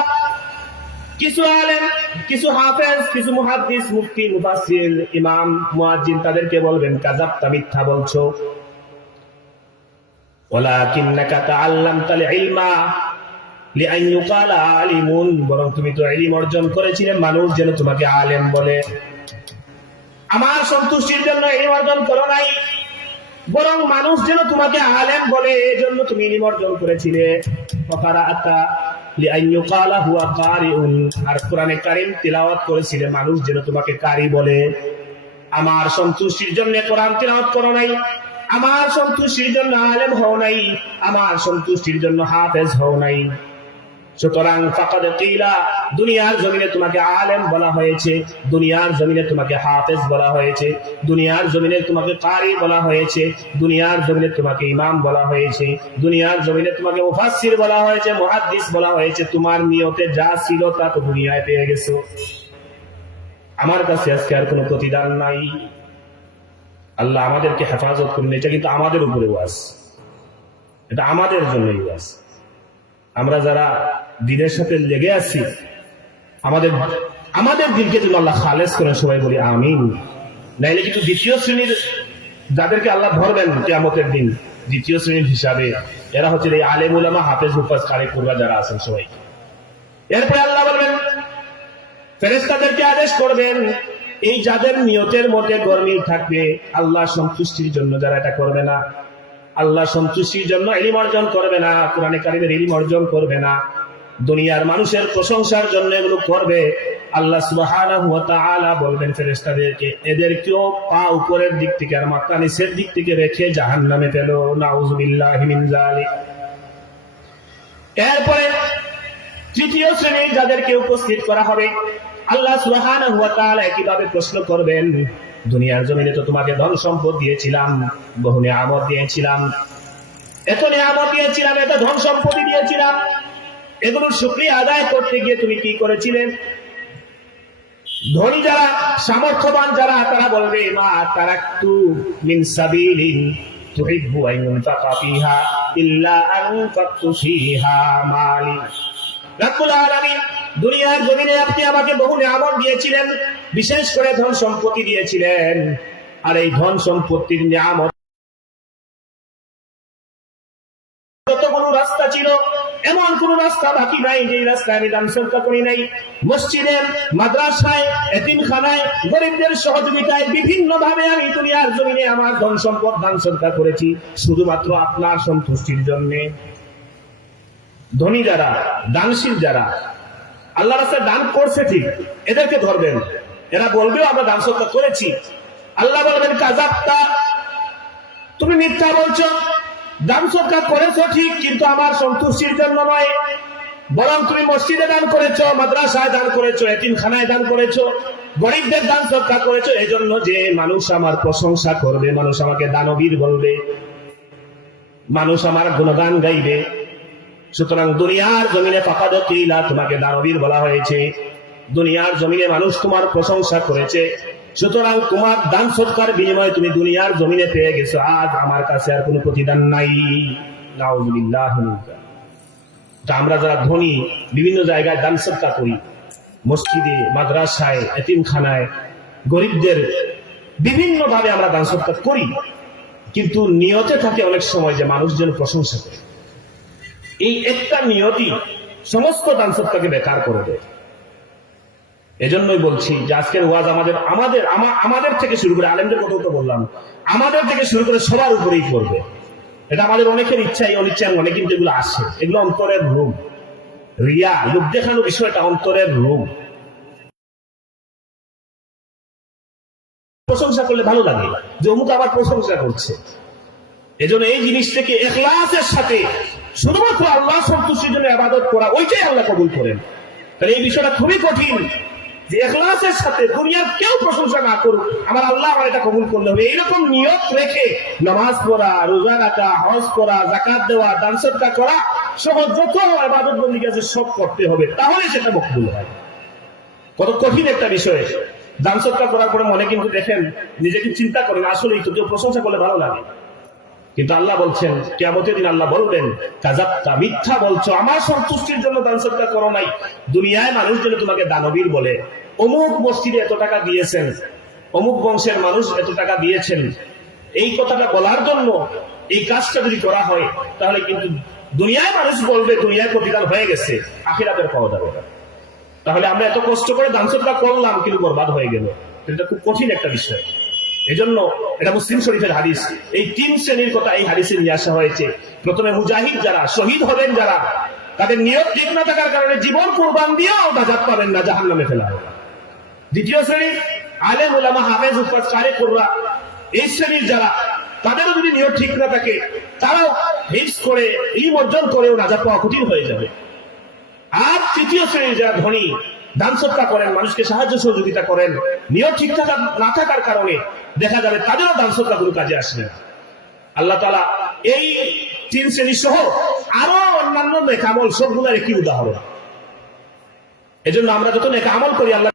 কিছু আলেম, কিছু হাফেজ, কিছু মুহাদ্দিস, মুফতি, মুফাসসির, ইমাম, মুয়াজ্জিন তাদেরকে বলবেন কাযাবতা, মিথ্যা বলছো। ওয়ালাকিন্নাকা তাআল্লামতাল ইলমা লিআন ইউকালা আলিমুন, বরং তুমি তো ইলম অর্জন করেছিলে মানুষ যেন তোমাকে আলেম বলে। আমার সন্তুষ্টির জন্য ইলম অর্জন করো নাই, বরং মানুষ যেন তোমাকে আলেম বলে, এজন্য তুমি ইলম অর্জন করেছিলে। ফাকারাতা লিআন ইউকালা হুয়া কারিউন, আর কোরআনে কারীম তিলাওয়াত করেছিলে মানুষ যেন তোমাকে কারি বলে। আমার সন্তুষ্টির জন্য কোরআন তিলাওয়াত করো নাই, আমার সন্তুষ্টির জন্য আলেম হও নাই, আমার সন্তুষ্টির জন্য হাফেজ হও নাই। সুতরাং ফাকাদ কিলা, দুনিয়ার জমিনে তোমাকে আলেম বলা হয়েছে, দুনিয়ার জমিনে তোমাকে হাফেজ বলা হয়েছে, দুনিয়ার জমিনে তোমাকে কারি বলা হয়েছে, দুনিয়ার জমিনে তোমাকে ইমাম বলা হয়েছে, দুনিয়ার জমিনে তোমাকে মুফাসসির বলা হয়েছে, মুহাদ্দিস বলা হয়েছে। তোমার নিয়তে যা ছিল তা তো দুনিয়ায় পেয়ে গেছো, আমার কাছে আজকে আর কোনো প্রতিদান নাই। আল্লাহ আমাদেরকে হেফাজত করুন। এটা কিন্তু আমাদের উপরে ওয়াজ, এটা আমাদের জন্যই ওয়াজ। আমরা যারা দ্বীনের সাথে লেগে আছি, আমাদের দিলকে যেন আল্লাহ খালেস করেন, সবাই বলি আমিন। নাইলে কিন্তু দ্বিতীয় শ্রেণীর যাদেরকে আল্লাহ ধরবেন কিয়ামতের দিন, দ্বিতীয় শ্রেণীর হিসাবে এরা হচ্ছে এই আলেম উলামা, হাফেজ, মুফাস, কারি, কুররা যারা আছেন সবাই। এরপরে আল্লাহ বলবেন, ফেরেশতাদেরকে আদেশ করবেন, এই যাদের নিয়তের মধ্যে গরমিল থাকবে, আল্লাহ সন্তুষ্টির জন্য যারা এটা করবে না, আল্লাহ সন্তুষ্টির জন্য ইলম অর্জন করবে না, কোরআনে কারীমের ইলম অর্জন করবে না, দুনিয়ার মানুষের প্রশংসার জন্য এগুলো করবে, আল্লাহ সুবহানাহু ওয়া তাআলা বলবেন ফেরেশতাদেরকে, এদেরকেও পা উপরের দিক থেকে আর মাথা নিচের দিক থেকে রেখে জাহান্নামে ফেলো। নাউযুবিল্লাহি মিন যালিক। এরপরে তৃতীয় শ্রেণীর যাদেরকে উপস্থিত করা হবে, আল্লাহ সুবহানাহু ওয়া তাআলা কিভাবে প্রশ্ন করবেন, দুনিয়ার জমিনে তো তোমাকে ধন সম্পদ দিয়েছিলাম, বহু নিয়ামত দিয়েছিলাম, এত নিয়ামত দিয়েছিলাম, এত ধন সম্পত্তি দিয়েছিলাম, এগুলোর শুকরিয়া আদায় করতে গিয়ে তুমি কি করেছিলে? ধনী যারা, সামর্থ্যবান যারা, তারা বলবে, মা তারাকতু মিন সাবিলিন তুহিব্বু আন ইউনফাকা ফিহা ইল্লা আনফাকতু ফিহা মালি। রব্বুল আলামিন, দুনিয়ার জমিনে আপনি আমাকে বহু নিয়ামত দিয়েছিলেন, বিশেষ করে ধন সম্পত্তি দিয়েছিলেন, আর এই ধন সম্পত্তির নিয়ামত যতগুলো রাস্তা ছিল, এমন কোন রাস্তা বাকি নাই যে রাস্তায় আমি দান সদকা করি নাই। মসজিদে, মাদ্রাসায়, এতিমখানায়, গরিবদের সহযোগিতায় বিভিন্ন ভাবে আমি দুনিয়ার জমিনে আমার ধন সম্পদ দান সদকা করেছি, শুধুমাত্র আপনার সন্তুষ্টির জন্য। ধনী যারা, দানশীল যারা, আল্লাহ রাস্তায় দান করছে ঠিক, এদেরকে ধরবেন, এরা বলবেও আমরা দান সদকা করেছি। আল্লাহ বলবেন, কাযাবতা, তুমি মিথ্যা বলছো, দান সদকা করেছো ঠিক, কিন্তু আমার সন্তুষ্টির জন্য নয়, বরং তুমি মসজিদে দান করেছো, মাদ্রাসায় দান করেছো, এতিমখানায় দান করেছো, গরিবদের দান সদকা করেছো, এই জন্য যে মানুষ আমার প্রশংসা করবে, মানুষ আমাকে দানবীর বলবে, মানুষ আমার গুণগান গাইবে। সুতরাং দুনিয়ার জমিনে ফাকাদ কিলা, তোমাকে দানবীর বলা হয়েছে, দুনিয়ার জমিনে মানুষ তোমার প্রশংসা করেছে, সুতরাং তোমার দান সদকার বিনিময়ে তুমি দুনিয়ার জমিনে পেয়ে গেছো, আজ আমার কাছে আর কোনো প্রতিদান নাই। নাউযুবিল্লাহ। আমরা যারা ধনী, বিভিন্ন জায়গায় দান সদকা করি, মসজিদে, মাদ্রাসায়, এতিমখানায়, গরিবদের বিভিন্ন ভাবে আমরা দান সদকা করি, কিন্তু নিয়তে থাকে অনেক সময় যে মানুষ যেন প্রশংসা করে। এই একটা নিয়তি সমস্ত দান সদকাকে বেকার করে দেয়। এজন্যই বলছি যে আজকের ওয়াজ আমাদের থেকে শুরু করে, আলেমদের কথা তো বললাম, আমাদের থেকে শুরু করে সবার উপরেই করবে। এটা আমাদের অনেকের ইচ্ছাই অনিচ্ছায় মনে, কিন্তু এগুলো আসে, এগুলো অন্তরের রূপ। রিয়া, লোক দেখানো বিষয়টা অন্তরের রূপ। প্রশংসা করলে ভালো লাগে যে অমুক আবার প্রশংসা করছে। এজন্য এই জিনিসটাকে ইখলাসের সাথে শুধুমাত্র আল্লাহ সন্তুষ্টির জন্য ইবাদত করা, ওইটাই আল্লাহ কবুল করেন। তাহলে এই বিষয়টা খুবই কঠিন যে ইখলাসের সাথে দুনিয়ার কেউ প্রশংসা না করুক, আমার আল্লাহ আমার এটা কবুল করলে হবে, এইরকম নিয়ত রেখে নামাজ পড়া, রোজা রাখা, হজ করা, যাকাত দেওয়া, দান সদকা করা সহ যত ইবাদত বন্দেগী আছে সব করতে হবে, তাহলে সেটা মকবুল হয়। কত কঠিন একটা বিষয়। দান সদকা করার পরে মনে কিন্তু দেখেন, নিজেকে চিন্তা করেন, আসলেই তো কেউ প্রশংসা করলে ভালো লাগে, কিন্তু আল্লাহ বলছেন কিয়ামতের দিন আল্লাহ বলবেন, কাযাবতা, মিথ্যা বলছো, আমার সন্তুষ্টির জন্য দান সদকা করো নাই, দুনিয়ায় মানুষ যেন তোমাকে দানবীর বলে, অমুক মসজিদে এত টাকা দিয়েছেন, অমুক বংশের মানুষ এত টাকা দিয়েছেন, এই কথাটা বলার জন্য এই কাজটা যদি করা হয়, তাহলে কিন্তু দুনিয়ায় মানুষ বলবে দুনিয়ায় প্রতিদান হয়ে গেছে, আখিরাতের পাওয়া যাবে না। তাহলে আমরা এত কষ্ট করে দান সদকা করলাম, কিন্তু বরবাদ হয়ে গেল। এটা খুব কঠিন একটা বিষয়। এজন্য এটা মুসলিম শরীফের হাদিস, এই তিন শ্রেণীর কথা এই হাদিসে নিয়ে আসা হয়েছে। প্রথমে মুজাহিদ যারা, শহীদ হবেন যারা, তাদের নিয়ত ঠিক না থাকার কারণে জীবন কুরবান দিয়েও নাজাত পাবেন না, জাহান্নামে ফেলা হবে। দ্বিতীয় শ্রেণীর আলেম উলামা, হাফেজ, উস্তাদ, কারি, কুররা, এই শ্রেণীর যারা, তাদেরও যদি নিয়ত ঠিক না থাকে, তারাও হিফজ করে, ইলম অর্জন করেও নাজাত পাওয়া কঠিন হয়ে যাবে। আর তৃতীয় শ্রেণীর যারা ধনী, দান সদকা করেন, মানুষকে সাহায্য সহযোগিতা করেন, নিয়ত ঠিক না থাকার কারণে দেখা যাবে তাদেরও দান সদকা কোনো কাজে আসবে না। আল্লাহ তাআলা এই তিন শ্রেণী সহ আরো অন্যান্য নেক আমল সবগুলোর একটি উদাহরণ। এজন্য আমরা যত নেক আমল করি, আল্লাহ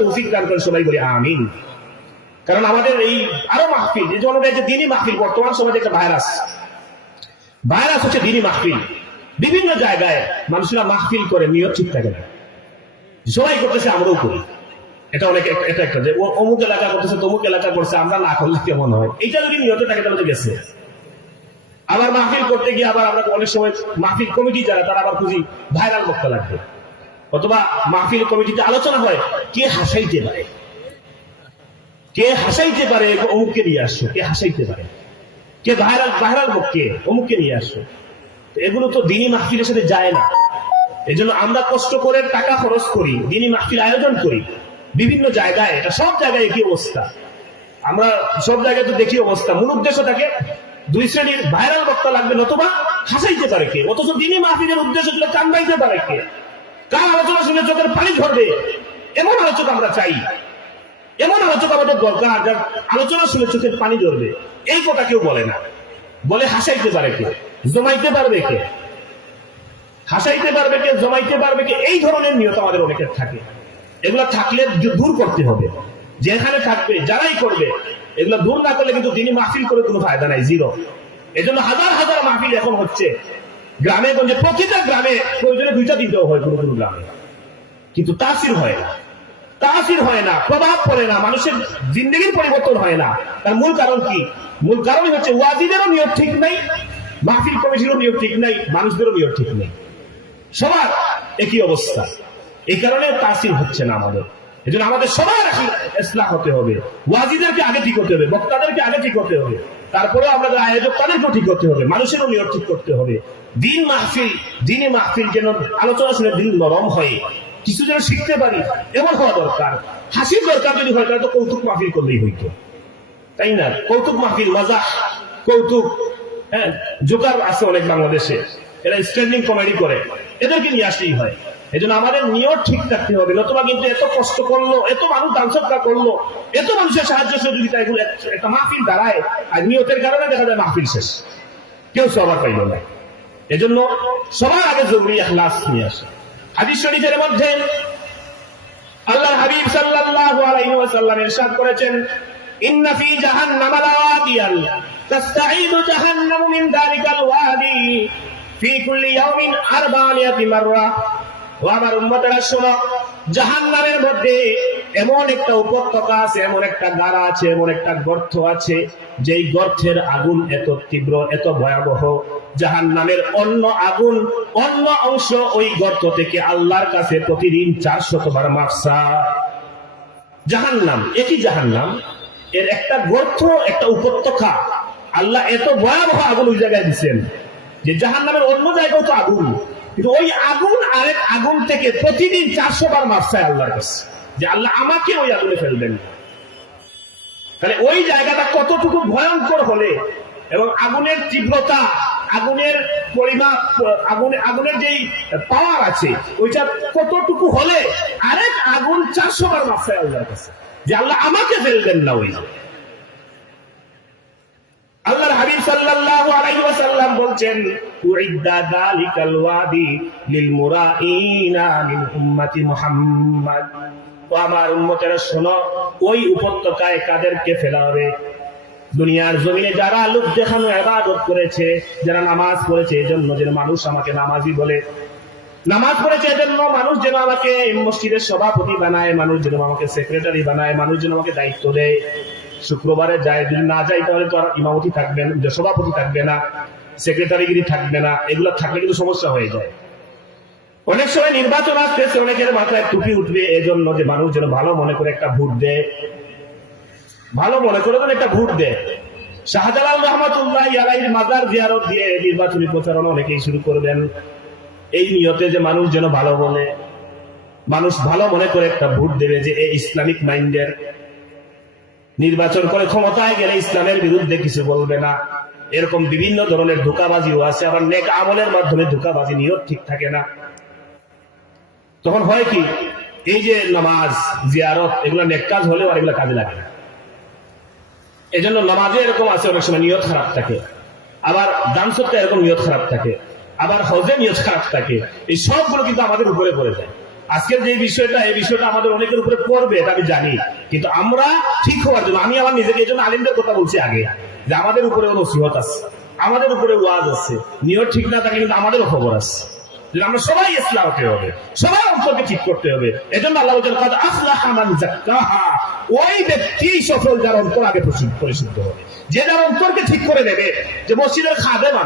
তৌফিক দান করেন, সবাই বলি আমিন। কারণ আমাদের এই আরো মাহফিল, এই জন্য যে দ্বীনি মাহফিল, বর্তমান সমাজে একটা ভাইরাস হচ্ছে দ্বীনি মাহফিল। বিভিন্ন জায়গায় মানুষরা মাহফিল করে, নিয়ত ঠিক থাকে না, সবাই করতেছে আমরাও করি। এটা অনেক এটা একটা যে অমুক এলাকা করতেছে, তমুক এলাকা করছে, আমরা না করলে কেমন হয়, এটা যদি নিয়ত থাকে তাহলে গেছে। আবার মাহফিল করতে গিয়ে আবার আমরা অনেক সময় মাহফিল কমিটি যারা, তারা আবার খুঁজি ভাইরাল বক্তা লাগবে, অথবা মাহফিল কমিটিতে আলোচনা হয় কে হাসাইতে পারে, অমুককে নিয়ে আসছো, কে হাসাইতে পারে, কে ভাইরাল বক্তা, অমুককে নিয়ে আসছো। এগুলো তো দ্বীনি মাহফিলের সাথে যায় না। এই জন্য আমরা কষ্ট করে টাকা খরচ করি, দিনী মাহফিল আয়োজন করি বিভিন্ন জায়গায়, এটা সব জায়গায় একই অবস্থা। আমরা সব জায়গায় তো দেখি অবস্থা, মূল উদ্দেশ্য থাকে দুই শ্রেণীর ভাইরাল বক্তা লাগবে, নতুবা হাসাইতে পারে কে, অথচ দিনী মাহফিলের উদ্দেশ্য ছিল কান্দাইতে পারে কে, কার আলোচনা শুনে চোখের পানি ঝরবে, এমন আলোচনা আমরা চাই, এমন আলোচনা আমাদের দরকার যার আলোচনা শুনে চোখের পানি ঝরবে। এই কথা কেউ বলে না, বলে হাসাইতে পারে কে, জমাইতে পারবে কে, হাসাইতে পারবে কে, জমাইতে পারবে কে, এই ধরনের নিয়ত আমাদের অনেকের থাকে। এগুলা থাকলে দূর করতে হবে, যেখানে থাকবে যারাই করবে এগুলো দূর না করলে কিন্তু দিনী মাহফিল করে কোনো ফায়দা নাই, জিরো। এজন্য হাজার হাজার মাহফিল এখন হচ্ছে গ্রামে গঞ্জে, প্রতিটা গ্রামে প্রয়োজনে 2টা 3টাও হয় কোনো কোনো গ্রামে, কিন্তু তাসির হয় না, তাসির হয় না, প্রভাব পড়ে না, মানুষের জিন্দগির পরিবর্তন হয় না। তার মূল কারণ কি? মূল কারণই হচ্ছে ওয়াজিদেরও নিয়ত ঠিক নাই, মাহফিল কমিটিরও নিয়ত ঠিক নাই, মানুষদেরও নিয়ত ঠিক নেই, সবার একই অবস্থা। এই কারণে তাসির হচ্ছে না আমাদের। এজন্য আমাদের সবার ইসলাহ হতে হবে, ওয়াজিদেরকে আগে ঠিক হতে হবে, বক্তাদেরকে আগে ঠিক হতে হবে, তারপরে আমাদের আয়োজক তাদেরকেও ঠিক করতে হবে, মানুষেরও নিয়ত ঠিক করতে হবে। দিন মাহফিল, দিনে মাহফিল যেন আলোচনা শুনে দিন নরম হয়, কিছু যেন শিখতে পারি, এমন হওয়া দরকার। হাসির দরকার যদি হয় তাহলে তো কৌতুক মাহফিল করলেই হইতো, তাই না? কৌতুক মাহফিল, মাজাহ, কৌতুক, হ্যাঁ, জোকার আছে অনেক বাংলাদেশে, এরা স্ট্যান্ডিং কমেডি করে, এদেরকে নিয়ে আসলেই হয়। এই জন্য আমাদের নিয়ত ঠিক থাকতে হবে, নতুবা কিন্তু এত কষ্ট করলো, এত মানুষ দান সদকা করলো, এত মানুষের সাহায্য সহযোগিতা, এগুলো একটা মাহফিল দাঁড়ায় আর নিয়তের কারণে দেখা যায় মাহফিল শেষ, কেউ সবার পাইল না। এজন্য সবার আগে জরুরি ইখলাস নিয়ে আসে। হাদিস শরীফের মধ্যে আল্লাহর হাবিব সাল্লাল্লাহু আলাইহি ওয়াসাল্লাম ইরশাদ করেছেন, ইন্না ফি জাহান্নামা লাওয়াদিয়ান তাস্তাঈদু জাহান্নামু মিন যালিকাল ওয়াদি ফি কুল্লি ইয়াউমিন 400 মাররা। ও আমার উম্মতেরা শোনো, জাহান্নামের মধ্যে এমন একটা উপত্যকা আছে, এমন একটা গাড়া আছে, এমন একটা গর্ত আছে, যেই গর্তের আগুন এত তীব্র, এত ভয়াবহ, জাহান্নামের অন্য আগুন, অন্য অংশ ওই গর্ত থেকে আল্লাহর কাছে প্রতিদিন 400 বার মাফসা। জাহান্নাম, একই জাহান্নাম, এর একটা গর্ত, একটা উপত্যকা, আল্লাহ এত ভয়াবহ আগুন ওই জায়গায় দিচ্ছেন যে জাহান্নামের অন্য জায়গাও তো আগুন, কিন্তু ওই আগুন আরেক আগুন থেকে প্রতিদিন 400 বার মাফ চায় আল্লাহর কাছে, যে আল্লাহ আমাকে ওই আগুনে ফেলবেন। তাহলে ওই জায়গাটা কতটুকু ভয়ঙ্কর হলে, এবং আগুনের তীব্রতা, আগুনের পরিমাপ, আগুনের যেই পাওয়ার আছে ওইটা কতটুকু হলে আরেক আগুন 400 বার মাফ চায় আল্লাহর কাছে, যে আল্লাহ আমাকে ফেলবেন না ওই। আল্লাহর হাবিব সাল্লাল্লাহু আলাইহি ওয়াসাল্লাম বলছেন, উইদ্দা যালিকাল ওয়াদি লিল মুরাইনা মিন উম্মতি মুহাম্মদ। ও আমার উম্মতেরা শোনো, ওই উপত্যকায় কাদেরকে ফেলা হবে? দুনিয়ার জমিনে যারা লোক দেখানো ইবাদত করেছে, যারা নামাজ পড়েছে এজন্য যেন মানুষ আমাকে নামাজি বলে, নামাজ পড়েছে এজন্য মানুষ যেন আমাকে মসজিদের সভাপতি বানায়, মানুষ যেন আমাকে সেক্রেটারি বানায়, মানুষ যেন আমাকে দায়িত্ব দেয়। শুক্রবারে যায়, যদি না যাই তাহলে তো আর ইমামতি থাকবে না, সভাপতি থাকবে না, সেক্রেটারিগিরি থাকবে না, এগুলো থাকলে কিন্তু সমস্যা হয়ে যায়। অনেক সময় নির্বাচন আসতেছে, অনেকের মাথায় টুপি উঠবে, এজন্য যে মানুষ যেন ভালো মনে করে একটা ভোট দেয়, ভালো মনে করে যেন একটা ভোট দেয়। শাহজালাল রহমাতুল্লাহি আলাইহির মাজার জিয়ারত দিয়ে নির্বাচনী প্রচারণা অনেকেই শুরু করবেন, এই নিয়তে যে মানুষ যেন ভালো বলে, মানুষ ভালো মনে করে একটা ভোট দেবে, যে এই ইসলামিক মাইন্ডের, নির্বাচন করে ক্ষমতায় গেলে ইসলামের বিরুদ্ধে কিছু বলবে না। এরকম বিভিন্ন ধরনের ধোঁকাবাজিও আছে। আবার নেক আমলের মাধ্যমে ধোঁকাবাজি, নিয়ত ঠিক থাকে না। তখন হয় কি, এই যে নামাজ, জিয়ারত, এগুলো নেক কাজ হলেও আর এগুলো কাজে লাগে না। এই জন্য নামাজে এরকম আছে, অনেক সময় নিয়ত খারাপ থাকে, আবার দান সদকা এরকম নিয়ত খারাপ থাকে, আবার হজে নিয়ত খারাপ থাকে। এই সবগুলো কিন্তু আমাদের উপরে পড়ে যায়। আজকের যে বিষয়টা, এই বিষয়টা আমাদের অনেকের উপরে পড়বে, এটা আমি জানি, কিন্তু আমরা ঠিক হওয়ার জন্য, আমি আমার নিজেকে এই জন্য আলিমদের কথা বলছি আগে, যে আমাদের উপরে নসিহত আছে, আমাদের উপরে ওয়াজ আছে। নিয়ত ঠিক না থাকলে কিন্তু আমাদেরও খবর আছে, যে আমরা সবাই ইসলাম হতে হবে, সবাই অন্তরকে ঠিক করতে হবে। এজন্য আল্লাহ বলেন, কাদ আফলাহা মান যাক্কাহা, ওই ব্যক্তি সফল যার অন্তর আগে পরিশুদ্ধ হবে, যে যার অন্তরকে ঠিক করে নেবে, যে মসজিদের খাদেম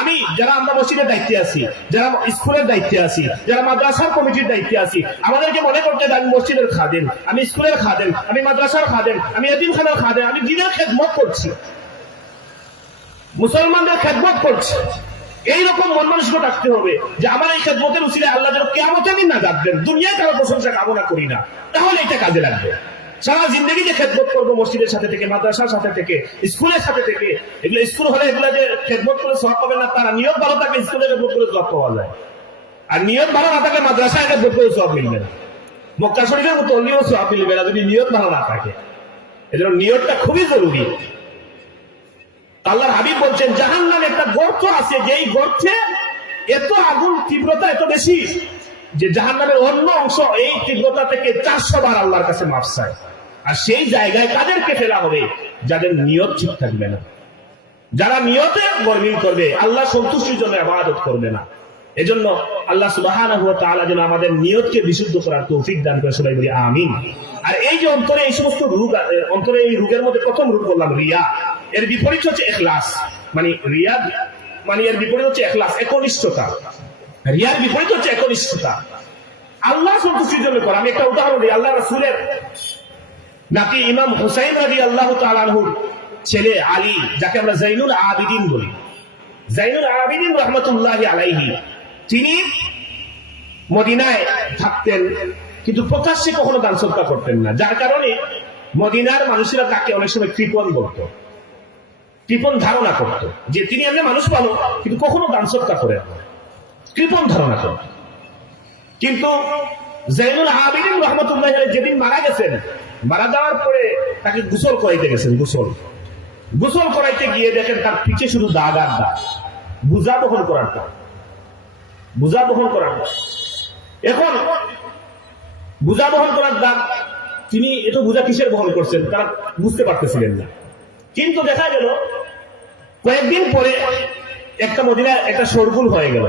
আমি যারা আমরা মসজিদের দায়িত্বে আছি, যারা স্কুলের দায়িত্বে আছি, যারা মাদ্রাসার কমিটির দায়িত্বে আছি, আমাদেরকে মনে করতে হবে আমি মসজিদের খাদেম, আমি স্কুলের খাদেম, আমি মাদ্রাসার খাদেম, আমি এতিমখানার খাদেম, আমি দ্বীনের খেদমত করছি, মুসলমানদের খেদমত করছি। এইরকম মন মানসিকতা থাকতে হবে যে আমার এই খেদমতের উসিলায় আল্লাহ যেন কিয়ামতের দিন না ডাকবেন, দুনিয়ায় কারো প্রশংসা কামনা করি না, তাহলে এটা কাজে লাগবে। সারা জিন্দগি যে খেদমত করবো মসজিদের সাথে থেকে, মাদ্রাসার সাথে থেকে, স্কুলের সাথে থেকে, এগুলো স্কুল হলে এগুলো যে খেদমত করে সওয়াব পাবেন না তারা, নিয়ত ভালো থাকলে স্কুলে খেদমত করে সওয়াব পাওয়া যায়, আর নিয়ত ভালো না থাকলে মাদ্রাসায় খেদমত করে সওয়াব মিলবে না, মক্কা শরীফের মতো অন্যও সওয়াব মিলবে না যদি নিয়ত ভালো না থাকে। এজন্য নিয়তটা খুবই জরুরি। আল্লাহর হাবিব বলছেন জাহান্নামে একটা গর্ত আছে, যেই গর্তে এত আগুন তীব্রতা এত বেশি যে জাহান্নামের অন্য অংশ এই তীব্রতা থেকে 400 বার আল্লাহর কাছে মাফ চায়। আর সেই জায়গায় কাদেরকে ফেলা হবে? যাদের নিয়ত ঠিক থাকবে না, যারা নিয়তে গরমিল করবে, আল্লাহ সন্তুষ্টির জন্য ইবাদত করবে না। এজন্য আল্লাহ সুবহানাহু ওয়া তাআলা যেন আমাদের নিয়তকে বিশুদ্ধ করার তৌফিক দান করে, সবাই বলি আমিন। আর এই যে অন্তরে এই সমস্ত রোগ, অন্তরে এই রোগের মধ্যে প্রথম রোগ বললাম রিয়া, এর বিপরীত হচ্ছে ইখলাস। মানে রিয়া মানে এর বিপরীত হচ্ছে ইখলাস, একনিষ্ঠতা। রিয়ার বিপরীত হচ্ছে একনিষ্ঠতা, আল্লাহ সন্তুষ্টির জন্য করা। আমি একটা উদাহরণ দিই। আল্লাহ রাসূলের নাতি ইমাম হুসাইন রাদিয়াল্লাহু তাআলা আনহুর ছেলে আলী, যাকে আমরা জাইনুল আবিদিন বলি, জাইনুল আবিদিন রাহমাতুল্লাহি আলাইহি, তিনি মদিনায় থাকতেন কিন্তু প্রকাশ্যে কখনো দান সদকা করতেন না, যার কারণে মদিনার মানুষেরা তাকে অনেক সময় কৃপণ বলতো, কৃপণ ধারণা করত যে তিনি এমনি মানুষ ভালো কিন্তু কখনো দান সদকা করেন না, কৃপণ ধারণা করত। কিন্তু জাইনুল আবিদিন রাহমাতুল্লাহি আলাইহি যেদিন মারা গেছেন, মারা যাওয়ার পরে তাকে গোসল করাইতে গেছেন, গোসল করাইতে গিয়ে দেখেন তার পিছে শুধু দাগ আর দাগ, বোঝা বহন করার দাগ, বোঝা বহন করার দাগ। এখন বোঝা বহন করার দাগ, তিনি এত বোঝা কিসের বহন করছেন তারা বুঝতে পারতেছিলেন না। কিন্তু দেখা গেল কয়েকদিন পরে একটা মদিনায় একটা শোরগোল হয়ে গেল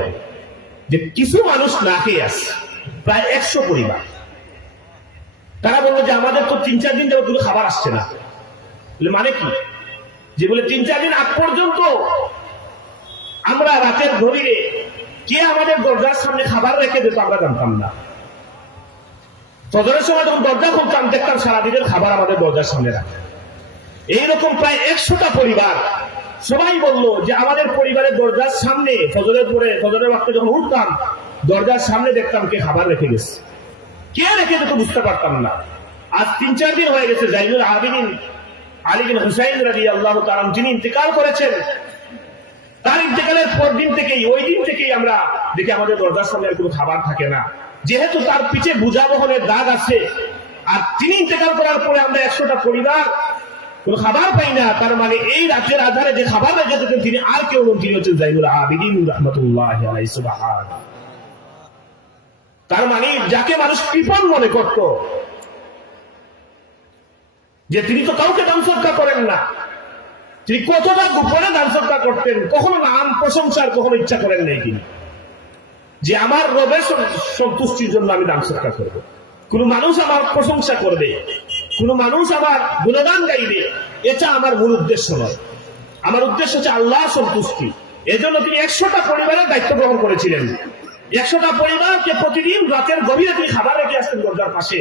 যে কিছু মানুষ না খেয়ে আসছে, প্রায় 100 পরিবার। তারা বললো যে আমাদের তো 3-4 দিন যাবত কোনো খাবার আসছে না। মানে কি? যে বলে 3-4 দিন আগ পর্যন্ত আমরা রাতের গভীরে কে আমাদের দরজার সামনে খাবার রেখে দিত আমরা জানতাম না। ফজরের সময় যখন দরজা খুলতাম দেখতাম সারাদিনের খাবার আমাদের দরজার সামনে রাখে। এইরকম প্রায় 100টা পরিবার সবাই বলল যে আমাদের পরিবারের দরজার সামনে ফজরের পরে, ফজরের ওয়াক্তে যখন উঠতাম দরজার সামনে দেখতাম কে খাবার রেখে গেছে, কে রেখে যেত বুঝতে পারতাম না। আজ 3-4 দিন হয়ে গেছে, জাইনুল আবিদিন আলী বিন হুসাইন রাদিয়াল্লাহু তাআলা যিনি ইন্তেকাল করেছেন, তার ইন্তেকালের পর দিন থেকেই, ওই দিন থেকেই আমরা দেখি আমাদের দরজার সামনে কোনো খাবার থাকে না, যেহেতু তার পিছে বোঝা বহনের দাগ আছে। আর তিনি ইন্তেকাল করার পরে আমরা 100টা পরিবার কোনো খাবার পাই না, তার মানে এই রাতের আধারে যে খাবার রেখে যেতেন তিনি আর কেউ নন, তিনি হচ্ছেন জাইনুল আবিদিন রাহমাতুল্লাহি আলাইহি। সুবহানাল্লাহ। তার মানে যাকে মানুষ কৃপণ মনে করত যে তিনি তো কাউকে দান সদকা করেন না, তিনি কতটা গোপনে দান সদকা করতেন, কখনো নাম প্রশংসার কখনো ইচ্ছা করেন নাই তিনি, যে আমার রবের সন্তুষ্টির জন্য আমি দান সদকা করব। কোন মানুষ আমার প্রশংসা করবে, কোন মানুষ আমার গুণগান গাইবে, এটা আমার মূল উদ্দেশ্য নয়। আমার উদ্দেশ্য হচ্ছে আল্লাহ সন্তুষ্টি। এজন্য তিনি 100টা পরিবারের দায়িত্ব গ্রহণ করেছিলেন। 100টা পরিবারকে প্রতিদিন রাতের গভীরে তিনি খাবার রেখে আসতেন দরজার পাশে,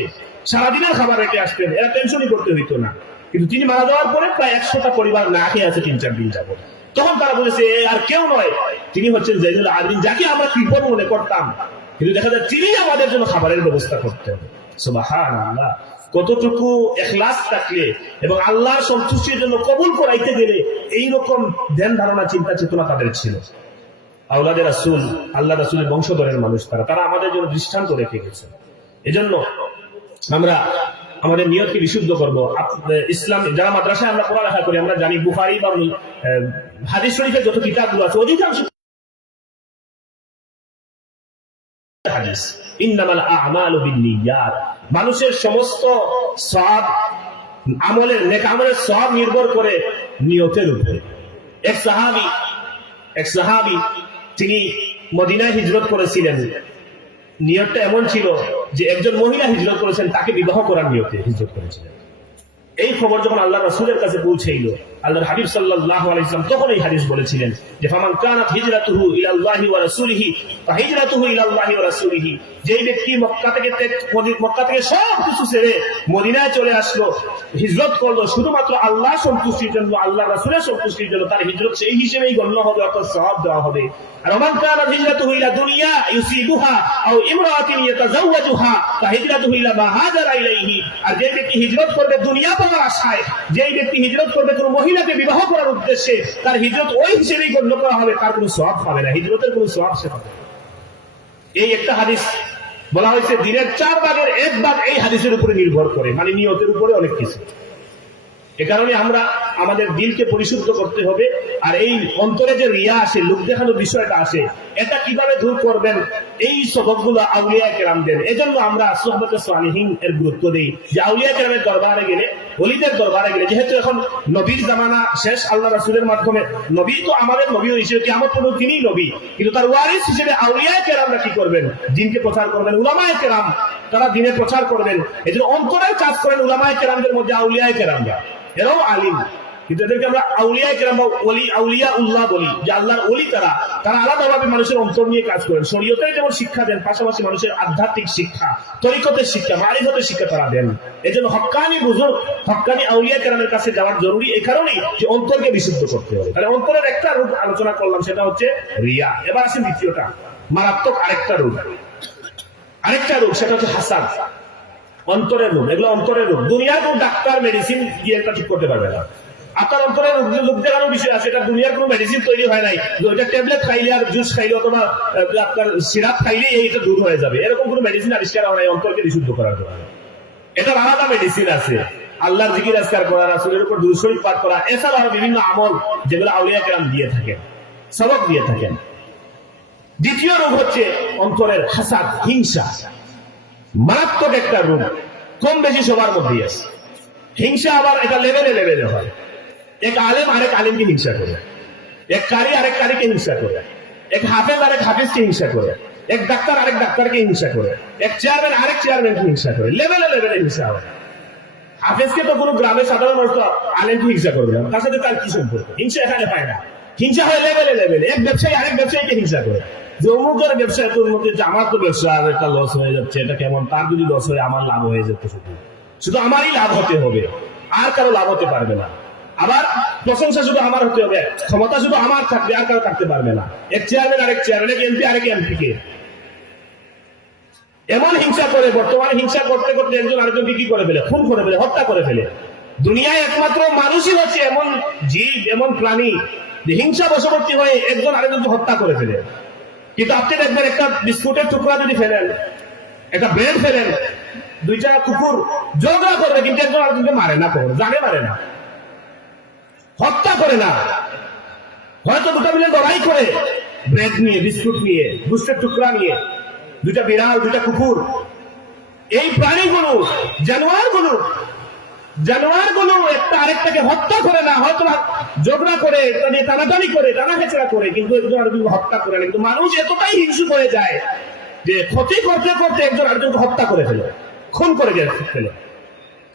সারাদিনের খাবার রেখে আসতেন, এরা টেনশনই করতে হইতো না। কিন্তু তিনি মারা যাওয়ার পরে প্রায় 100টা পরিবার না খেয়ে আছে 3-4 দিন যাবত। তখন তারা বলেছে আর কেউ নয়, তিনি হচ্ছেন জাইনুল আবিদিন, যাকে আমরা কৃপণ মনে করতাম, কিন্তু দেখা যায় তিনি আমাদের জন্য খাবারের ব্যবস্থা করতেন। সুবহানাল্লাহ। কতটুকু ইখলাস থাকলে এবং আল্লাহর সন্তুষ্টির জন্য কবুল করাইতে গেলে এইরকম ধ্যান ধারণা চিন্তা চেতনা তাদের ছিল। আওলাদে রাসূল, আল্লাহ রাসূলের বংশধরের মানুষ, তারা আমাদের জন্য দৃষ্টান্ত রেখে গেছে। এজন্য আমরা আমাদের নিয়তকে বিশুদ্ধ করব। ইসলাম যারা মাদ্রাসায় আমরা পড়ালেখা করি আমরা জানি বুখারী বা হাদিস শরীফের যত কিতাবগুলো আছে অধিকাংশ হাদিস, ইন্নামাল আ'মালু বিন্নিয়াত, মানুষের সমস্ত সওয়াব আমলের, নেক আমলের সওয়াব নির্ভর করে নিয়তের উপরে। এক সাহাবী তিনি মদিনায় হিজরত করেছিলেন, নিয়তটা এমন ছিল যে একজন মহিলা হিজরত করেছেন, তাকে বিবাহ করার নিয়তে হিজরত করেছিলেন। এই খবর যখন আল্লাহ রাসূলের কাছে পৌঁছাইল আল্লাহর হাবিব সাল্লাল্লাহু আলাইহি ওয়াসাল্লাম তখন এই হাদিস বলেছিলেন যে ফামান কানাত হিজরাতুহু ইলাল্লাহি ওয়া রাসূলিহি ফাহিজরাতুহু ইলাল্লাহি ওয়া রাসূলিহি, যেই ব্যক্তি মক্কা থেকে সব কিছু ছেড়ে মদিনায় চলে আসলো, হিজরত করলো শুধুমাত্র আল্লাহ সন্তুষ্টির জন্য, আল্লাহ রাসূলের সন্তুষ্টির জন্য, তার হিজরত সেই হিসেবেই গণ্য হবে, অর্থাৎ সওয়াব দেওয়া হবে। আর মান কানাত হিজরাতুহু ইলা দুনিয়া ইউসিবুহা আও ইমরাআতিন ইয়াতাযাওয়াজুহা ফাহিজরাতুহু ইলা মা হাজারা ইলাইহি, আর যে ব্যক্তি হিজরত করবে দুনিয়া পাওয়ার আশায়, যেই ব্যক্তি হিজরত করবে কোনো মহিলাকে বিবাহ করার উদ্দেশ্যে, তার হিজরত ওই হিসেবেই গণ্য করা হবে, তার কোনো সওয়াব পাবে না, হিজরতের কোনো সওয়াব সে পাবে। এই একটা হাদিস বলা হয়েছে দিনের 4 ভাগের 1 ভাগ এই হাদিসের উপরে নির্ভর করে, মানে নিয়তের উপরে অনেক কিছু। এ কারণে আমরা আমাদের দিলকে পরিশুদ্ধ করতে হবে। আর এই অন্তরে যে রিয়া আসে, লোক দেখানোর বিষয়টা আসে, এটা কিভাবে দূর করবেন, এই সবকগুলো আউলিয়া কেরাম দেন। এজন্য আমরা সুহবতে সালিহিন এর গুরুত্ব দিই, যে আউলিয়া কেরামের দরবারে গেলে, ওলিদের দরবারে গেলে, যেহেতু এখন নবীর জামানা শেষ, আল্লাহ রাসূলের মাধ্যমে নবী তো আমাদের নবী হিসেবে কিয়ামত পর্যন্ত তিনিই নবী, কিন্তু তার ওয়ারিস হিসেবে আউলিয়া কেরামরা কি করবেন, দ্বীনকে প্রচার করবেন। উলামায়ে কেরাম তারা দ্বীনের প্রচার করবেন, এজন্য অন্তরের কাজ করেন উলামায়ে কেরামদের মধ্যে আউলিয়া কেরামরা, এরাও আলিম, কিন্তু এদেরকে আমরা আউলিয়া কেরাম বা ওলি, আউলিয়া উল্লাহ বলি, যে আল্লাহর ওলি তারা আলাদাভাবে মানুষের অন্তর নিয়ে কাজ করেন। শরীয়তের যেমন শিক্ষা দেন, পাশাপাশি মানুষের আধ্যাত্মিক শিক্ষা, তরিকতের শিক্ষা, মারিফতের শিক্ষা তারা দেন। এজন্য হক্কানি বুজুর্গ, হক্কানি আউলিয়া কেরামের কাছে যাওয়ার জরুরি এই কারণেই যে অন্তরকে বিশুদ্ধ করতে হবে। তাহলে অন্তরের একটা রূপ আলোচনা করলাম, সেটা হচ্ছে রিয়া। এবার আসেন দ্বিতীয়টা, মারাত্মক আরেকটা রূপ, সেটা হচ্ছে হাসাদ, অন্তরের রোগ। এগুলো অন্তরের রোগ, দুনিয়ার কোন ডাক্তার মেডিসিন দিয়ে এটা ঠিক করতে পারবে না। আপনার অন্তরের রোগ দেখানোর বিষয় আছে, এটা দুনিয়ার কোনো মেডিসিন তৈরি হয় নাই, ওইটা ট্যাবলেট খাইলে আর জুস খাইলে অথবা আপনার সিরাপ খাইলে এইটা দূর হয়ে যাবে, এরকম কোনো মেডিসিন আবিষ্কার হয় নাই অন্তরকে বিশুদ্ধ করার জন্য। এটা আলাদা মেডিসিন আছে, আল্লাহর জিকির আজকার করা, রাসূলের উপর দুরূদ শরীফ পাঠ করা, এছাড়া আরো বিভিন্ন আমল যেগুলো আউলিয়া কেরাম দিয়ে থাকেন, সবক দিয়ে থাকেন। দ্বিতীয় রোগ হচ্ছে অন্তরের হাসাদ, হিংসা, মারাত্মক একটা রোগ, কম বেশি সবার মধ্যেই আছে। হিংসা আবার এটা লেভেলে হয়, এক আলেম আরেক আলেমকে হিংসা করে, এক কারি আরেক কারিকে হিংসা করে, এক হাফেজ আরেক হাফেজকে হিংসা করে, এক ডাক্তার আরেক ডাক্তারকে হিংসা করে, এক চেয়ারম্যান আরেক চেয়ারম্যানকে হিংসা করে, লেভেলে হিংসা হয়। হাফেজকে তো কোনো গ্রামের সাধারণ মানুষ তো আলেমকে হিংসা করবে না, তার সাথে তার কি সম্পর্ক? হিংসা এখানে পায় না, হিংসা হয় লেভেলে। এক ব্যবসায়ী আরেক ব্যবসায়ীকে হিংসা করে, যে অমুকের ব্যবসায় তোর মধ্যে আমার তো ব্যবসা একটা লস হয়ে যাচ্ছে, এটা কেমন, তার যদি লস হয় আমার লাভ হয়ে যেতে, শুধু আমারই লাভ হতে হবে, আর কারো লাভ হতে পারবে না। আবার প্রশংসা শুধু আমার হতে হবে, ক্ষমতা শুধু আমার থাকবে, আর কারো থাকতে পারবে না। এক চেয়ারম্যান আরেক চেয়ারম্যান, এক এমপি আরেক এমপি কে এমন হিংসা করে। বর্তমানে হিংসা করতে করতে একজন আরেকজনকে কি করে ফেলে, খুন করে ফেলে, হত্যা করে ফেলে। দুনিয়ায় একমাত্র মানুষই হচ্ছে এমন জীব, এমন প্রাণী যে হিংসা বশবর্তী হয়ে একজন আরেকজনকে হত্যা করে ফেলে। কিন্তু আপনি দেখবেন একটা বিস্কুটের টুকরা যদি ফেলেন, একটা ব্রেড ফেলেন, দুইটা কুকুর ঝগড়া করবে, কিন্তু একজন আরেকজনকে মারে না, কখনো জানে মারে না, হত্যা করে না। হয়তো দুটা মিলে লড়াই করে, ব্রেড নিয়ে, বিস্কুট নিয়ে, গুস্টের টুকরা নিয়ে, দুইটা বিড়াল, দুইটা কুকুর। এই প্রাণীগুলো, জানোয়ারগুলো একটা আরেকটাকে হত্যা করে না, হয়তো ঝগড়া করে, টানাটানি করে, টানা হেঁচড়া করে, কিন্তু একজন আরেকজনকে হত্যা করে না। কিন্তু মানুষ এতটাই হিংসুক হয়ে যায় যে ক্ষতি করতে করতে একজন আরেকজনকে হত্যা করে ফেলে, খুন করে ফেলে।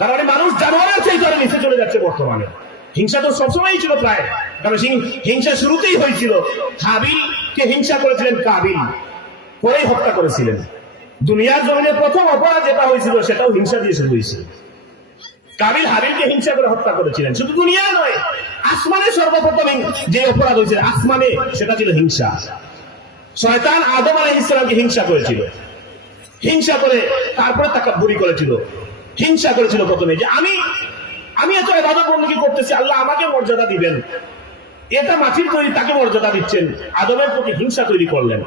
কারণ মানুষ জানোয়ারের চাইতে আরো নিচে চলে যাচ্ছে বর্তমানে। হিংসা তো সবসময়ই ছিল প্রায়, কারণ হিংসা শুরুতেই হয়েছিল। হাবিলকে হিংসা করেছিলেন কাবিল, পরেই হত্যা করেছিলেন। দুনিয়ার জমিনের প্রথম অপরাধ যেটা হয়েছিল সেটাও হিংসা দিয়ে শুরু হয়েছিল। কাবিল হাবিলকে হিংসা করে হত্যা করেছিলেন। শুধু দুনিয়া নয়, আসমানে সর্বপ্রথম যে অপরাধ হয়েছিল আসমানে, সেটা ছিল হিংসা। শয়তান আদম আলাইহিস সালামকে হিংসা করেছিল, হিংসা করে তারপরে তাকাব্বুরি করেছিল, হিংসা করেছিল প্রথমে যে আমি এত ইবাদত বندگی করতেছি, আল্লাহ আমাকে মর্যাদা দিবেন। এটা মাটির তৈরি, তাকে মর্যাদা দিচ্ছেন। আদমের প্রতি হিংসা তৈরি করলেন,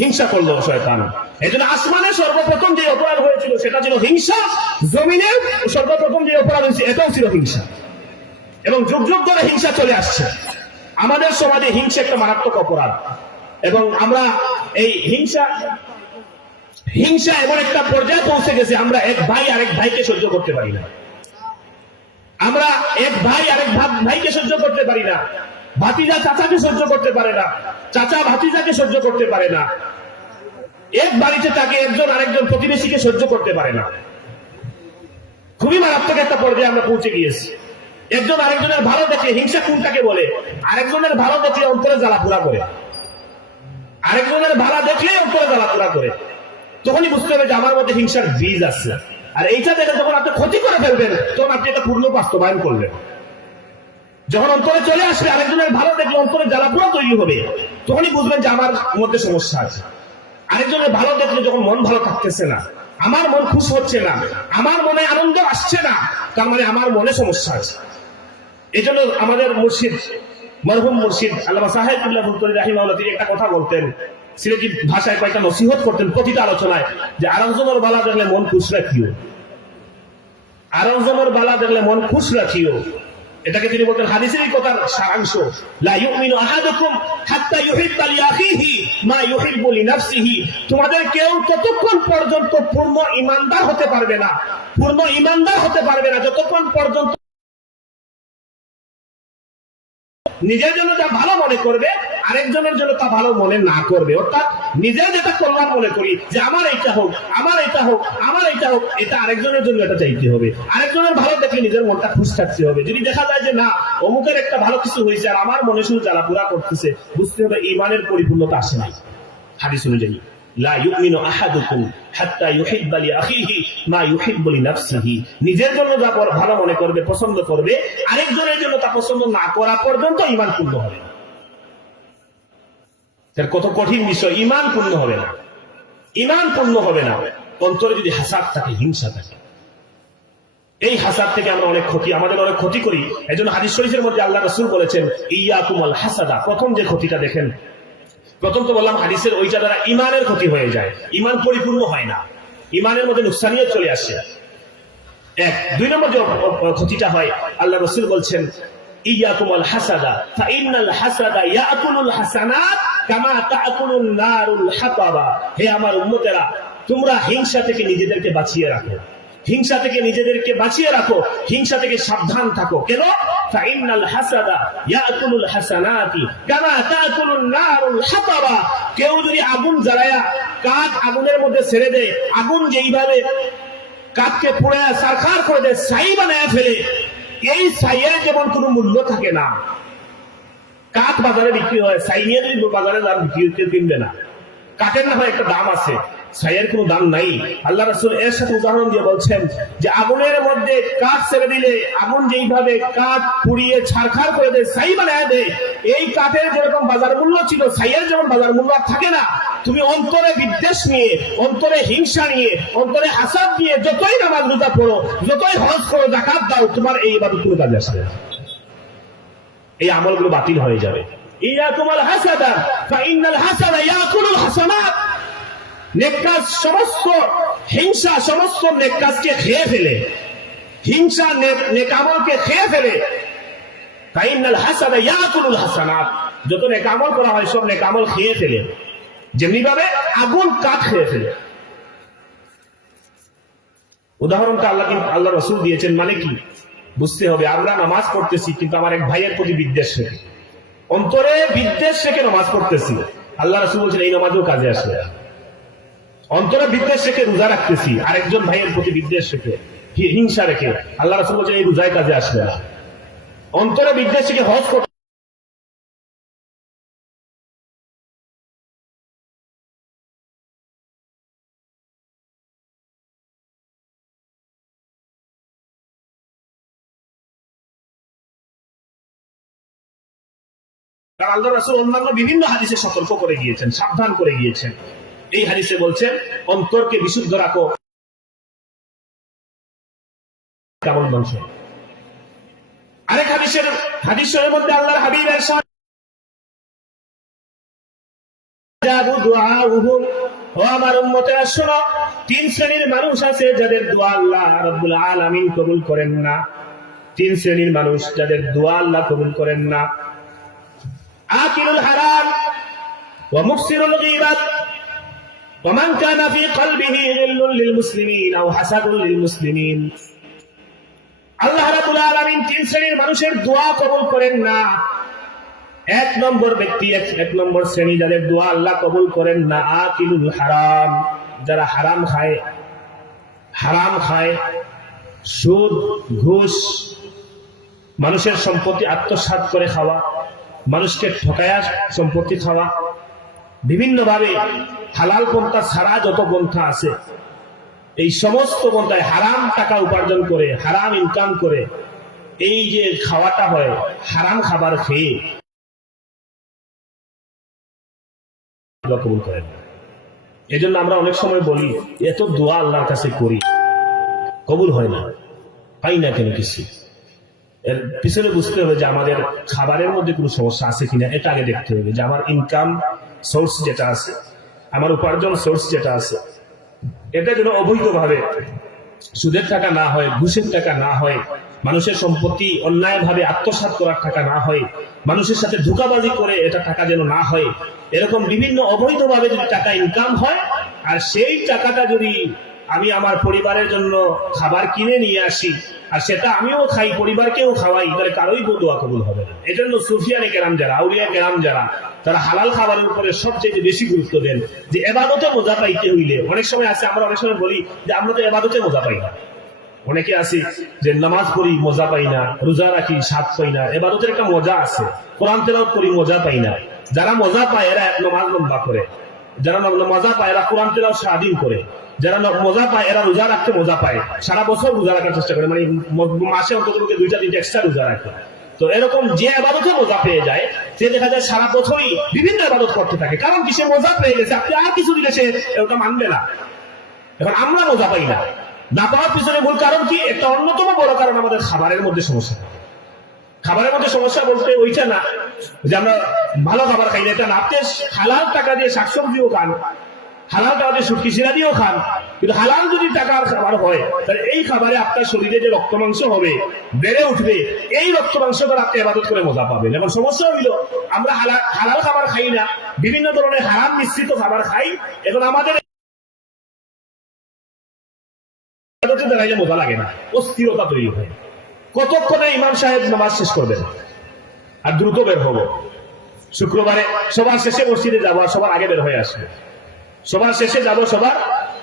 হিংসা করলো শয়তান। এজন্য আসমানে সর্বপ্রথম যে অপরাধ হয়েছিল সেটা ছিল হিংসা, জমিনে সর্বপ্রথম যে অপরাধ হয়েছে এটাও ছিল হিংসা, এবং যুগ যুগ ধরে হিংসা চলে আসছে। আমাদের সমাজে হিংসা একটা মারাত্মক অপরাধ, এবং আমরা এই হিংসা এমন একটা পর্যায়ে পৌঁছে গেছে, আমরা এক ভাই আরেক ভাইকে সহ্য করতে পারি না। আমরা এক ভাই আরেক ভাইকে সহ্য করতে পারি না, ভাতিজা চাচাকে সহ্য করতে পারে না, চাচা ভাতিজাকে সহ্য করতে পারে না, এক বাড়িতে তাকে একজন আরেকজন প্রতিবেশীকে সহ্য করতে পারে না। খুবই মারাত্মক একটা পর্যায়ে আমরা পৌঁছে গিয়েছি। একজন আরেকজনের ভালো দেখলে হিংসা কোনটাকে বলে? আরেকজনের ভালো দেখলে অন্তরে জ্বালাপোড়া করে, আরেকজনের ভালো দেখলে অন্তরে জ্বালাপোড়া করে। তখনই বুঝতে হবে যে আমার মধ্যে হিংসার বীজ আছে। আর এইটা দেখে যখন আপনি ক্ষতি করে ফেলবেন, তখন আপনি এটা পূর্ণ বাস্তবায়ন করলেন। যখন অন্তরে চলে আসবে, আরেকজনের ভালো দেখলে অন্তরে জ্বালাপোড়া তৈরি হবে, তখনই বুঝবেন যে আমার মধ্যে সমস্যা আছে। আরেকজনের ভালো দেখলে যখন মন ভালো থাকতেছে না, আমার মন খুশ হচ্ছে না, আমার মনে আনন্দ আসছে না, তার মানে আমার মনে সমস্যা আছে। এই জন্য আমাদের মুর্শিদ, মরহুম মুর্শিদ আল্লামা সাহেবুল্লাহ ফুলতরি রাহিমাহুল্লাহ তিনি একটা কথা বলতেন, সিলেটি ভাষায় কয়েকটা নসিহত করতেন প্রতিটা আলোচনায়, যে আরেকজনের বালা দেখলে মন খুশ রাখিও, আরেকজনের বালা দেখলে মন খুশ রাখিও। এটাকে তিনি বলতেন হাদিসের কথার সারাংশ, লা ইউমিনু আহাদুকুম হাত্তা ইউহিব্বা লিআখিহি মা ইউহিব্বু লিনাফসিহি। তোমাদের কেউ ততক্ষণ পর্যন্ত পূর্ণ ঈমানদার হতে পারবে না, পূর্ণ ঈমানদার হতে পারবে না যতক্ষণ পর্যন্ত নিজের জন্য যা ভালো মনে করবে আরেকজনের জন্য তা ভালো মনে না করবে। অর্থাৎ নিজে যেটা কল্যাণ মনে করি যে আমার এইটা হোক, আমার এইটা হোক, আমার এইটা হোক, এটা আরেকজনের জন্য এটা চাইতে হবে। আরেকজনের ভালো দেখলে নিজের মনটা খুশ থাকতে হবে। যদি দেখা যায় যে না, অমুকের একটা ভালো কিছু হয়েছে আর আমার মনে শুধু জ্বালাপোড়া করতেছে, বুঝতে হবে ঈমানের পরিপূর্ণতা আসে নাই। হাদিস অনুযায়ী লা ইউমিনু আহাদুকুম হাত্তা ইউহিব্বা লিআখিহি মা ইউহিব্বু লিনাফসিহি। নিজের জন্য যা ভালো মনে করবে, পছন্দ করবে, আরেকজনের জন্য তা পছন্দ না করা পর্যন্ত ঈমান পূর্ণ হবে না। কত কঠিন বিষয়! ঈমান পূর্ণ হবে না, ঈমান পূর্ণ হবে না অন্তরে যদি হাসাদ থাকে, হিংসা থাকে। এই হাসাদ থেকে আমরা অনেক ক্ষতি, আমাদের অনেক ক্ষতি করি। এজন্য হাদিস শরীফের মধ্যে আল্লাহ রাসূল বলেছেন ইয়াকুমুল হাসাদা। প্রথম যে ক্ষতিটা দেখেন, প্রথম তো বললাম হাদিসের ওইটা দ্বারা ঈমানের ক্ষতি হয়ে যায়, ঈমান পরিপূর্ণ হয় না, ঈমানের মধ্যে নুকসানিয়ত চলে আসে। এক, দুই নম্বর যে ক্ষতিটা হয়, আল্লাহ রাসূল বলছেন ইয়াকুমুল হাসাদা ফাইন্নাল হাসাদা ইয়াকুলুল হাসানাত কামা তাকুলুন নারুল হাতাবা। হে আমার উম্মতেরা, তোমরা হিংসা থেকে নিজেদেরকে বাঁচিয়ে রাখো, হিংসা থেকে নিজেদেরকে বাঁচিয়ে রাখো, হিংসা থেকে সাবধান থাকো। কেন? ফাইন্নাল হাসাদা ইয়াকুলুল হাসানাতি কামা তাকুলুন নারুল হাতাবা। কেউ যদি আগুন জ্বালায়া কাঠ আগুনের মধ্যে ছেড়ে দেয়, আগুন যেইভাবে কাঠকে পুড়ায় সারখার করে দেয়, ছাই বানায় ফেলে, এই ছাইয়ের যেমন কোনো মূল্য থাকে না। কাঠ বাজারে বিক্রি হয়, ছাই নিয়ে যদি বাজারে দাম কিনবে না, কাঠের না হয় একটা দাম আছে, ছাইয়ের কোনো দাম নাই। আল্লাহ রাসূল এর সাথে উদাহরণ দিয়ে বলছেন যে আগুনের মধ্যে কাঠ ছেড়ে দিলে আগুন যেইভাবে কাঠ পুড়িয়ে ছারখার করে দেয়, ছাই বানায় দেয়, এই কাঠের যেরকম বাজার মূল্য ছিল, ছাইয়ের যেমন বাজার মূল্য থাকে না। তুমি অন্তরে বিদ্বেষ নিয়ে, অন্তরে হিংসা নিয়ে, অন্তরে হাসাদ নিয়ে যতই নামাজ রোজা পড়ো, যতই হজ করো, যাকাত দাও, তোমার এই ইবাদত কোনো কাজে আসবে না, এই আমলগুলো বাতিল হয়ে যাবে। ইয়াকুমুল হাসাদা ফাইন্নাল হাসাদা ইয়াকুলুল হাসানাত। নেক কাজ সমস্ত, হিংসা সমস্ত নেক কাজকে খেয়ে ফেলে, হিংসা নেক আমলকে খেয়ে ফেলে। ফাইন্নাল হাসাদা ইয়াকুলুল হাসানাত। যত নেক আমল করা হয় সব নেক আমল খেয়ে ফেলে, যেমনি ভাবে আগুন কাঠ খেয়ে ফেলে। উদাহরণটা আল্লাহ রাসূল দিয়েছেন। মানে কি বুঝতে হবে, আমরা নামাজ পড়তেছি কিন্তু আমার এক ভাইয়ের প্রতি বিদ্বেষ রেখে, অন্তরে বিদ্বেষ রেখে নামাজ পড়তেছি, আল্লাহ রাসূল বলছেন এই নামাজও কাজে আসবে না। অন্তরে বিদ্বেষ রেখে রোজা রাখতেছি, আরেকজন ভাইয়ের প্রতি বিদ্বেষ রেখে, হিংসা রেখে, আল্লাহ রাসূল বলছেন এই রোজায় কাজে আসবে না। অন্তরে বিদ্বেষ রেখে হজ করতে, আল্লাহ রাসূল অন্যান্য বিভিন্ন হাদিসে সতর্ক করে গিয়েছেন, সাবধান করে গিয়েছেন। এই হাদিসে বলছেন অন্তরকে বিশুদ্ধ রাখো, কেমন ধ্বংস। আরেক হাদিসের মধ্যে আল্লাহর হাবিব ইরশাদ, ও আমার উম্মতেরা শোনো, তিন শ্রেণীর মানুষ আছে যাদের দোয়া আল্লাহ রাব্বুল আলামিন কবুল করেন না। তিন শ্রেণীর মানুষ যাদের দোয়া আল্লাহ কবুল করেন না। আকিলুল হারাম ওয়া মুফসিরুল গীবাত ওয়া মান কানা ফি কলবিহি গিল্লুন লিল মুসলিমিন আও হাসাদুন লিল মুসলিমিন। আল্লাহ রাব্বুল আলামিন তিন শ্রেণীর মানুষের দোয়া কবুল করেন না। এক নম্বর ব্যক্তি, এক নম্বর শ্রেণী যাদের দোয়া আল্লাহ কবুল করেন না, আকিলুল হারাম, যারা হারাম খায়, সুদ, ঘুষ, মানুষের সম্পত্তি আত্মসাৎ করে খাওয়া, মানুষকে ঠকায়া সম্পত্তি খাওয়া, বিভিন্নভাবে হালাল পন্থা ছাড়া যত পন্থা আছে এই সমস্ত পন্থায় হারাম টাকা উপার্জন করে, হারাম ইনকাম করে এই যে খাওয়াটা হয়, হারাম খাবার খেয়ে কবুল করেন না। এই জন্য আমরা অনেক সময় বলি এত দোয়া আল্লাহর কাছে করি, কবুল হয় না, পাই না কেন কিছু। এর পিছনে বুঝতে হবে যে আমাদের খাবারের মধ্যে কোনো সমস্যা আছে কিনা, এটা আগে দেখতে হবে যে আমার ইনকাম সোর্স যেটা আছে, আমার উপার্জন সোর্স যেটা আছে, এটা যেন অবৈধভাবে সুদের টাকা না হয়, ঘুষের টাকা না হয়, মানুষের সম্পত্তি অন্যায়ভাবে আত্মসাৎ করার টাকা না হয়, মানুষের সাথে ধোঁকাবাজি করে এটা টাকা যেন না হয়। এরকম বিভিন্ন অবৈধভাবে যদি টাকা ইনকাম হয় আর সেই টাকাটা যদি আমি আমার পরিবারের জন্য খাবার কিনে নিয়ে আসি আর সেটা আমিও খাই, পরিবারকেও খাওয়াই, তাহলে কারোই দোয়া কবুল হবে না। এজন্য সুফিয়ানে কেরাম যারা, আউলিয়া কেরাম যারা, তারা হালাল খাবারের উপরে সবচেয়ে বেশি গুরুত্ব দেন। যে এবাদতে মজা পাইতে হইলে, অনেক সময় আছে আমরা অনেক সময় বলি যে আমরা তো এবাদতে মজা পাই না। অনেকে আছে যে নামাজ পড়ি মজা পাই না, রোজা রাখি স্বাদ পাই না। এবাদতের একটা মজা আছে, কোরআন তেলাওয়াত করি মজা পাই না। যারা মজা পায় এরা নামাজ লম্বা করে, যারা মজা পায় এরা কোরআন তেলাওয়াত সারাদিন করে, যারা মজা পায় এরা রোজা রাখতে মজা পায়, সারা বছর রোজা রাখার চেষ্টা করে, মানে মাসে অন্তত 2-3 এক্সট্রা রোজা রাখে। তো এরকম যে ইবাদতে মজা পেয়ে যায় সে দেখা যায় সারা বছরই বিভিন্ন ইবাদত করতে থাকে। কারণ কি, সে মজা পেয়ে গেছে, আপনি আর কিছু দিলে সে ওটা মানবে না। এখন আমরা মজা পাই না, না পাওয়ার পিছনে মূল কারণ কি? একটা অন্যতম বড় কারণ আমাদের খাবারের মধ্যে সমস্যা। খাবারের মধ্যে সমস্যা বলতে ওইটা না যে আমরা ভালো খাবার খাই না, এটা না। আপনি হালাল টাকা দিয়ে শাকসবজিও খান, হালাল টাকা দিয়ে শুটকি সিরা দিয়েও খান, কিন্তু হালাল যদি টাকার খাবার হয় তাহলে এই খাবারে আপনার শরীরে যে রক্ত মাংস হবে, বেড়ে উঠবে, এই রক্ত মাংস দ্বারা আপনি ইবাদত করে মজা পাবেন। এখন সমস্যা হইল আমরা হালাল খাবার খাই না, বিভিন্ন ধরনের হারাম মিশ্রিত খাবার খাই। এখন আমাদের দাঁড়াইলে মজা লাগে না, অস্থিরতা তৈরি হয়। কতক্ষণে ইমাম সাহেব নামাজ শেষ করবেন আর দ্রুত বের হবো। শুক্রবারে সবার শেষে মসজিদে যাবো আর সবার আগে বের হয়ে আসবো, সবার শেষে যাবো সবার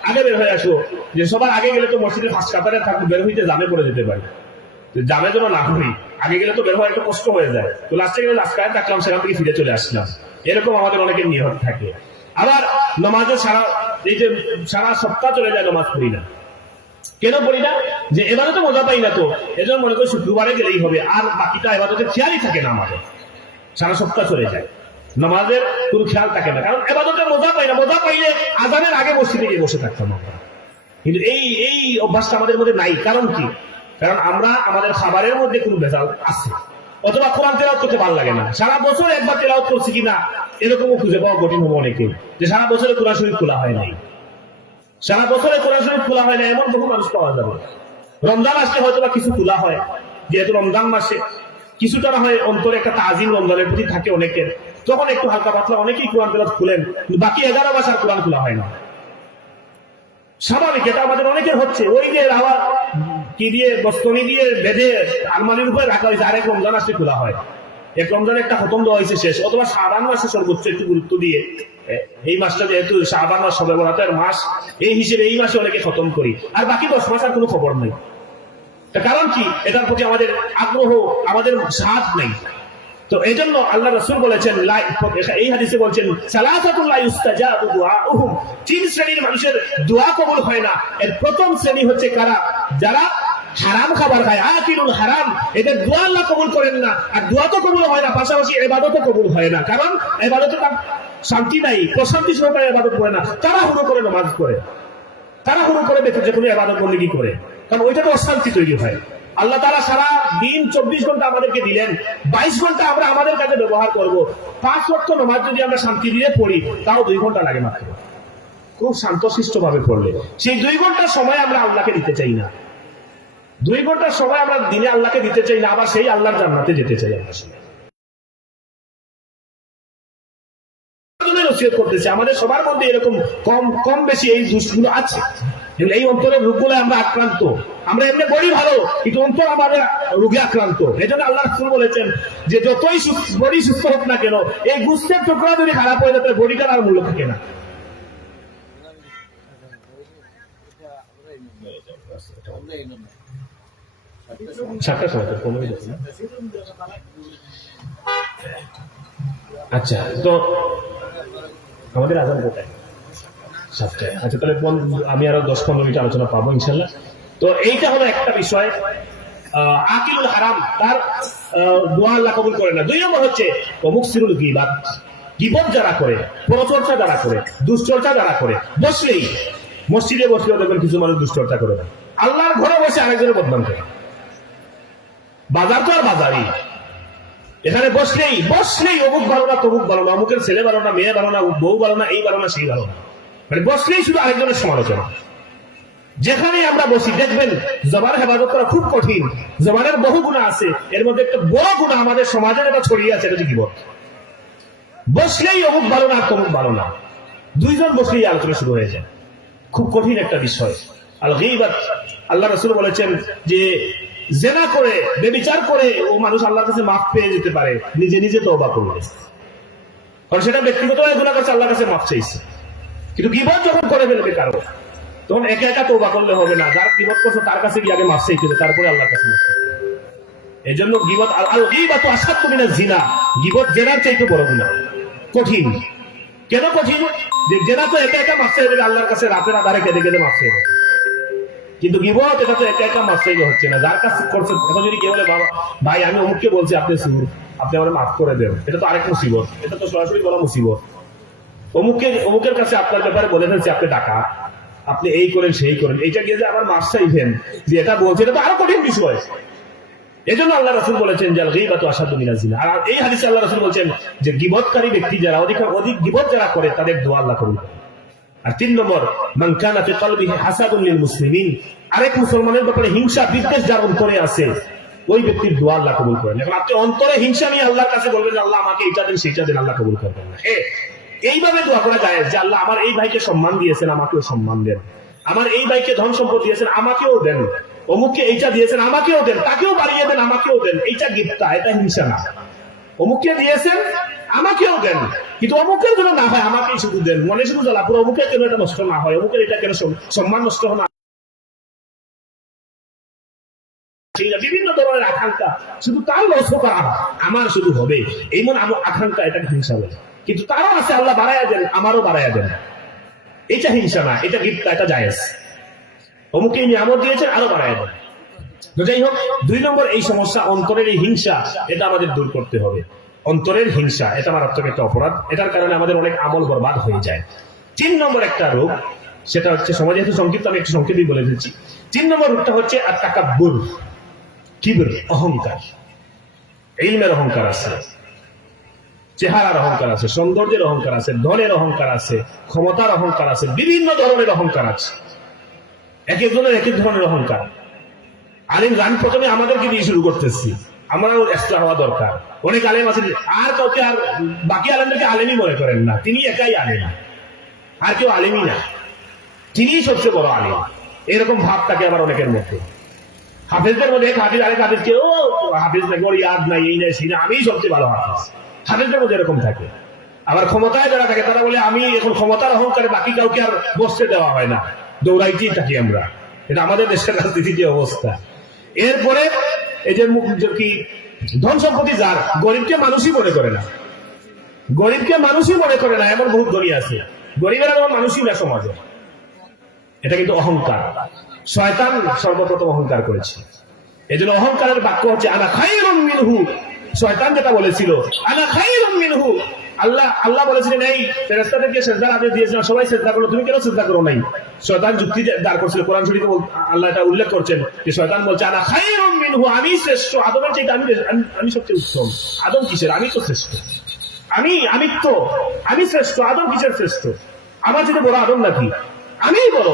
আগে বের হয়ে আসবো। যে সবার আগে গেলে তো মসজিদে ফার্স্ট কাতারে থাকবো, বের হইতে জামে পড়ে যেতে পারি, জামে যেন না হই। আগে গেলে তো বের হওয়া একটু কষ্ট হয়ে যায়, তো লাস্টে গেলে লাস্ট কাতারে থাকলাম, সেখান থেকে ফিরে চলে আসলাম। এরকম আমাদের অনেকের নিয়ত থাকে। আবার নামাজে এই যে সারা সপ্তাহ চলে যায় নামাজ পড়ি না। কেন পড়ি না? যে এবাদতে মজা পাই না, তো এজন্য মনে করি শুক্রবারে গেলেই হবে, আর বাকিটা এবাদতে খেয়ালই থাকে না আমাদের, সারা সপ্তাহ চলে যায়, নামাজের কোনো খেয়াল থাকে না। কারণ এবাদতে মজা পাই না, মজা পাইলে আজানের আগে মসজিদে গিয়ে বসে থাকতাম আমরা। কিন্তু এই অভ্যাসটা আমাদের মধ্যে নাই। কারণ কি? কারণ আমরা আমাদের খাবারের মধ্যে কোনো ভেজাল আছে, অথবা কোরআন তেলাওয়াত করতে ভালো লাগে না। সারা বছর একবার তেলাওয়াত করছি কিনা এরকমও খুঁজে পাওয়া কঠিন হবে অনেকে, যে সারা বছরে কোরআন শরীফ খোলা হয় নাই, সারা বছরে কোরআন শরীফ খোলা হয় না, এমন বহু মানুষ পাওয়া যাবে। রমজান আসলে হয়তো বা কিছু খোলা হয়, যেহেতু রমজান মাসে কিছুটা না হয় অন্তরে একটা তাজিম রমজানের প্রতি থাকে অনেকের, তখন একটু হালকা পাতলা অনেকেই কোরআন তেলাওয়াত খুলেন, বাকি 11 মাস আর কোরআন খোলা হয় না। স্বাভাবিক, এটা আমাদের অনেকের হচ্ছে। ওই যে কি দিয়ে বস্তনি দিয়ে বেঁধে আলমারির উপরে রাখা হয়েছে, আরেক রমজান আসলে খোলা হয়। এক রমজানে একটা খতম দেওয়া হয়েছে শেষ, অথবা শাবান মাসে সর্বোচ্চ একটু গুরুত্ব দিয়ে, এই মাসটা যেহেতু শাবান মাস শবে বরাতের মাস, এই হিসেবে এই মাসে অনেকে খতম করি, আর বাকি 10 মাস আর কোনো খবর নেই। কারণ কি? এটার প্রতি আমাদের আগ্রহ, আমাদের সাথ নেই। তো এই জন্য আল্লাহ রাসূল বলেছেন, এই হাদিসে বলছেন, সালাসাতুল লা ইউস্তাজাবু দুআউহুম, 3 শ্রেণীর মানুষের দোয়া কবুল হয় না। এর প্রথম শ্রেণী হচ্ছে কারা? যারা হারাম খাবার খায়, আকিলুল হারাম, এদের দোয়া আল্লাহ কবুল করেন না। আর দোয়া তো কবুল হয় না, পাশাপাশি ইবাদতও কবুল হয় না। কারণ ইবাদতে তার শান্তি নাই, প্রশান্তি সহকারে ইবাদত করে না, তারা হুড়ো করে নামাজ পড়ে, তারা হুড়ো করে বেঁচে যে কোনো ইবাদত বন্দেগী করে, কারণ ওইটা তো অশান্তি তৈরি হয়। আল্লাহ তাআলা সারা দিন 24 ঘন্টা আমাদেরকে দিলেন, 22 ঘন্টা আমরা আমাদের কাছে ব্যবহার করব। 5 ওয়াক্ত নামাজ যদি আমরা শান্তি দিয়ে পড়ি, তাও 2 ঘন্টা লাগে মাত্র, খুব শান্তশিষ্ট ভাবে পড়লে। সেই 2 ঘন্টার সময় আমরা আল্লাহকে দিতে চাই না, 2 ঘন্টার সময় আমরা দিনে আল্লাহকে দিতে চাই না, আবার সেই আল্লাহর জান্নাতে যেতে চাই। আমরা নসিহত করতেছি, আমাদের সবার মধ্যে এরকম কম বেশি এই দোষগুলো আছে। এই অন্তরের রোগগুলো আমরা আক্রান্ত, আমরা এমনি বডি ভালো, কিন্তু অন্তর আমাদের রোগে আক্রান্ত। এই জন্য আল্লাহ রাসূল বলেছেন যে যতই বডি সুস্থ হোক না কেন, এই গোশতের টুকরা যদি খারাপ হয়ে যায়, বডিটার আর মূল্য থাকে না। 7টার সময় তো কমে যাবে না। আচ্ছা, তো আমাদের আজান কোথায়? 7টায়। আচ্ছা, তাহলে আমি আরো 10-15 মিনিট আলোচনা পাবো ইনশাল্লাহ। তো এইটা হলো একটা বিষয়, আকিলুল হারাম, তার দোয়া আল্লাহ কবুল করে না। 2 নম্বর হচ্ছে মুকসিরুল গীবাত, গীবত যারা করে, পরচর্চা যারা করে, দুশ্চর্চা যারা করে, বসলেই মসজিদে বসলেও দেখবেন কিছু মানুষ দুশ্চর্চা করে না, আল্লাহর ঘরে বসে আরেকজনের বদনাম করে। বাজার তো আর বাজারই, এখানে বসলেই অমুক ভালো না, তমুক ভালো না, অমুকের ছেলে ভালো না, মেয়ে ভালো না, বউ ভালো না, এই ভালো না, সেই ভালো না, মানে বসলেই শুধু আরেকজনের সমালোচনা। যেখানে আমরা বসি দেখবেন জবান হেফাজত করা খুব কঠিন, জবানের বহু গুণা আছে, এর মধ্যে একটা বড় গুণা আমাদের সমাজের এটা ছড়িয়ে আছে, এটা হচ্ছে গীবত। বসলেই অমুক ভালো না, তমুক ভালো না, 2 জন বসলেই আলোচনা শুরু হয়ে যায়। খুব কঠিন একটা বিষয় আল গীবাত। আল্লাহ রাসূল বলেছেন যে জেনা করে, ব্যভিচার করে ও মানুষ আল্লাহর কাছে মাফ পেয়ে যেতে পারে নিজে নিজে তওবা করলে, কারণ সেটা ব্যক্তিগতভাবে গুনাহ করছে, আল্লাহর কাছে মাফ চাইছে। কিন্তু গীবত যখন করে ফেলবে কারো, তখন একা একা তওবা করলে হবে না, যার গীবত করছে তার কাছে গিয়ে আগে মাফ চাইতে হবে, তারপরে আল্লাহর কাছে মাফ চাইতে হবে। এজন্য গীবত আল গীবাতু আশাদ্দু মিনাজ জিনা, গীবত জেনার চাইতে বড় গুনাহ, কঠিন। কেন কঠিন? যে জেনা তো একা একা মাফ চাইবে আল্লাহর কাছে, রাতের আধারে কেঁদে কেঁদে মাফ চাইবে, কিন্তু গীবত এটা তো একা একা মাফ চাইবে হচ্ছে না, যার কাছে করছে। এখন যদি কেউ বলে বাবা ভাই আমি অমুককে বলছি আপনি সুর, আপনি আমার মাফ করে দেন, এটা তো আরেক মুসিবত, এটা তো সরাসরি বলা মুসিবত। অমুকের কাছে আপনার ব্যাপারে বলে ফেলছে আপনি ডাকা, আপনি এই করেন সেই করেন, এইটা গিয়ে যে আমার মাফ চাইবেন যে এটা বলছে, এটা তো আরো কঠিন বিষয়। এজন্য আল্লাহ রাসূল বলেছেন যে আল গীবাতু আশাদ্দু মিনাজ জিনা। আর এই হাদিসে আল্লাহ রাসূল বলেছেন যে গীবতকারী ব্যক্তি যারা অধিক গীবত যারা করে তাদের দোয়া আল্লাহ কবুল করে। আর 3 নম্বর মান কানা ফি কলবিহি হাসাদুন লিল মুসলিমিন, আরেক মুসলমানের ব্যাপারে হিংসা বিদ্বেষ যার অন্তরে আছে, ওই ব্যক্তির দোয়া আল্লাহ কবুল করেন। এখন আপনি অন্তরে হিংসা নিয়ে আল্লাহর কাছে বলবেন আল্লাহ আমাকে এইটা দেন সেইটা দেন, আল্লাহ কবুল করবেন না। এইভাবে দোয়া করা যায় যে আল্লাহ আমার এই ভাইকে সম্মান দিয়েছেন, আমাকেও সম্মান দেন, আমার এই ভাইকে ধন সম্পদ দিয়েছেন, আমাকেও দেন, অমুককে এইটা দিয়েছেন, আমাকেও দেন, তাকেও বাড়িয়ে দেন, আমাকেও দেন। এইটা গিফটা, এটা হিংসা না। অমুককে দিয়েছেন, আমাকেও দেন, কিন্তু অমুকের জন্য না হয় আমাকেই শুধু দেন, মনে শুধু জ্বালা পুরো অমুকের কেন এটা নষ্ট না হয়, অমুকের এটা কেন সম্মান নষ্ট হয় না, বিভিন্ন ধরনের আকাঙ্ক্ষা, শুধু তার লস হোক আমার শুধু হবে এই মন আকাঙ্ক্ষা, এটা হিংসা বলে। কিন্তু তারও আছে আল্লাহ বাড়াইয়া দেন, আমারও বাড়াইয়া দেন, এটা হিংসা না, এটা গিফট, এটা জায়েজ। অমুকে নিয়ামত দিয়েছেন, আরো বাড়াইয়া দেন। যাই হোক, 2 নম্বর এই সমস্যা, অন্তরের এই হিংসা, এটা আমাদের দূর করতে হবে। অন্তরের হিংসা এটা মারাত্মক একটা অপরাধ, এটার কারণে আমাদের অনেক আমল বরবাদ হয়ে যায়। 3 নম্বর একটা রোগ, সেটা হচ্ছে সময় যেহেতু সংক্ষিপ্ত আমি একটু সংক্ষেপেই বলে দিচ্ছি। 3 নম্বর রোগটা হচ্ছে আত-তাকাব্বুর, কিবর, অহংকার। ইলমের অহংকার আছে, চেহারার অহংকার আছে, সৌন্দর্যের অহংকার আছে, ধনের অহংকার আছে, ক্ষমতার অহংকার আছে, বিভিন্ন ধরনের অহংকার আছে, এক একজনের এক এক ধরনের অহংকার। আলিম গান প্রথমে আমাদেরকে দিয়ে শুরু করতেছি, আমরাও এক্সট্রা হওয়া দরকার। অনেক আলেম আছে আর কাউকে, আর বাকি আলেমদেরকে আলেমই মনে করেন না, তিনি একাই আলেম, আর কেউ আলেমই না, তিনিই সবচেয়ে বড় আলেম, এরকম ভাব থাকে আমার অনেকের মধ্যে। হাফেজদের মধ্যে এক হাফিজ আরেক হাফিজকে ও হাফিজ নাকি, ওর ইয়াদ নাই, এই নাই সেই না, আমিই সবচেয়ে ভালো হাফিজ, হাফেজদের মধ্যে এরকম থাকে। আবার ক্ষমতায় যারা থাকে তারা বলে আমি এখন ক্ষমতার অহংকারে বাকি কাউকে আর বসতে দেওয়া হয় না, দৌড়াইতেই থাকি আমরা। এটা আমাদের দেশের রাজনীতির যে অবস্থা। এরপরে এই যে কি ধন সম্পত্তি যার, গরিবকে মানুষই মনে করে না, গরিবকে মানুষই মনে করে না, এমন বহুত ধনী আছে, গরিবেরা যেমন মানুষই না সমাজে। এটা কিন্তু অহংকার, শয়তান সর্বপ্রথম অহংকার করেছে। এই জন্য অহংকারের বাক্য হচ্ছে আনা খায়রুম মিনহু। শয়তান যেটা বলেছিল আনা খায়রুম মিনহু, আল্লাহ বলেছিলেন এই ফেরেশতাদেরকে সিজদার আদেশ দিয়েছিলেন, সবাই সিজদা করো, তুমি কেন সিজদা করো নাই? শয়তান যুক্তি দাঁড় করছিল, কোরআন শরীফে আল্লাহ এটা উল্লেখ করছেন যে শয়তান বলছে আনা খায়রুম মিনহু, আমি শ্রেষ্ঠ, আদমের চাইতে আমি সবচেয়ে উত্তম। আদম কিসের? আমি তো শ্রেষ্ঠ, আমি শ্রেষ্ঠ, আদম কিসের শ্রেষ্ঠ? আমার চাইতে বড় আদম নাকি? আমিই বড়,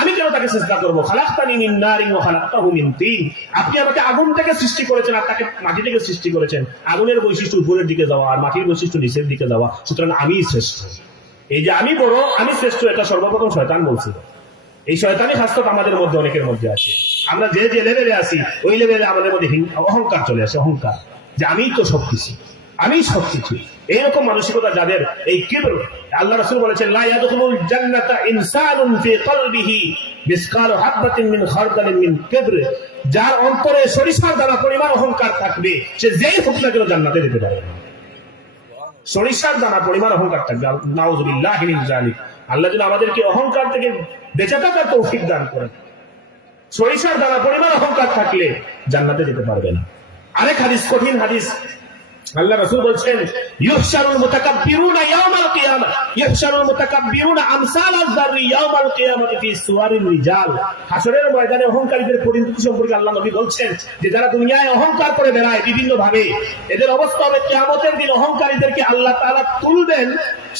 আমি কেন তাকে সিজদা করবো? খালাকতানি মিন নারিন ওয়া খালাকতাহু মিন তিন। আপনি আমাকে আগুন থেকে সৃষ্টি করেছেন আর তাকে মাটি থেকে সৃষ্টি করেছেন। আগুনের বৈশিষ্ট্য উপরের দিকে যাওয়া আর মাটির বৈশিষ্ট্য নিচের দিকে যাওয়া, সুতরাং আমিই শ্রেষ্ঠ। এই যে আমি বড়, আমি শ্রেষ্ঠ, এটা সর্বপ্রথম শয়তান বলছিল। এই শয়তানি খাসলত আমাদের মধ্যে অনেকের মধ্যে আছে। আমরা যে যে লেভেলে আছি ওই লেভেলে আমাদের মধ্যে অহংকার চলে আসে, অহংকার যে আমিই তো সবকিছু, আমি সবকিছু। এইরকম মানসিকতা যাদের, এই কিবর, আল্লাহ রাসূল বলেছেন লা ইয়াদখুলুল জান্নাতা ইনসানুন ফি কলবিহি মিসকালু হাববাতিন মিন খারদালিন মিন কিবর। যার অন্তরে সরিষার দানা পরিমাণ অহংকার থাকবে সে যেই হোক না কেন জান্নাতে যেতে পারে না। সরিষার দানা পরিমাণ অহংকার থাকবে। নাউযুবিল্লাহি মিন যালিক। আল্লাহ যেন আমাদেরকে অহংকার থেকে বেঁচে থাকার তৌফিক দান করেন। সরিষার দানা পরিমাণ অহংকার থাকলে জান্নাতে যেতে পারবে না। আরেক হাদিস, কঠিন হাদিস, আল্লাহ রাসূল বলছেন ইউহশারুল মুতাকাব্বিরুনা ইয়াওমাল কিয়ামাহ ইউহশারুল মুতাকাব্বিরুনা আমসালাল যাররি ইয়াওমাল কিয়ামাতি ফি সুওয়ারির রিজাল। হাশরের ময়দানে অহংকারীদের পরিণতি সম্পর্কে আল্লাহ নবী বলছেন যে যারা দুনিয়ায় অহংকার করে বেড়ায় বিভিন্ন ভাবে, এদের অবস্থা হবে কিয়ামতের দিন অহংকারীদেরকে আল্লাহ তাআলা তুলবেন।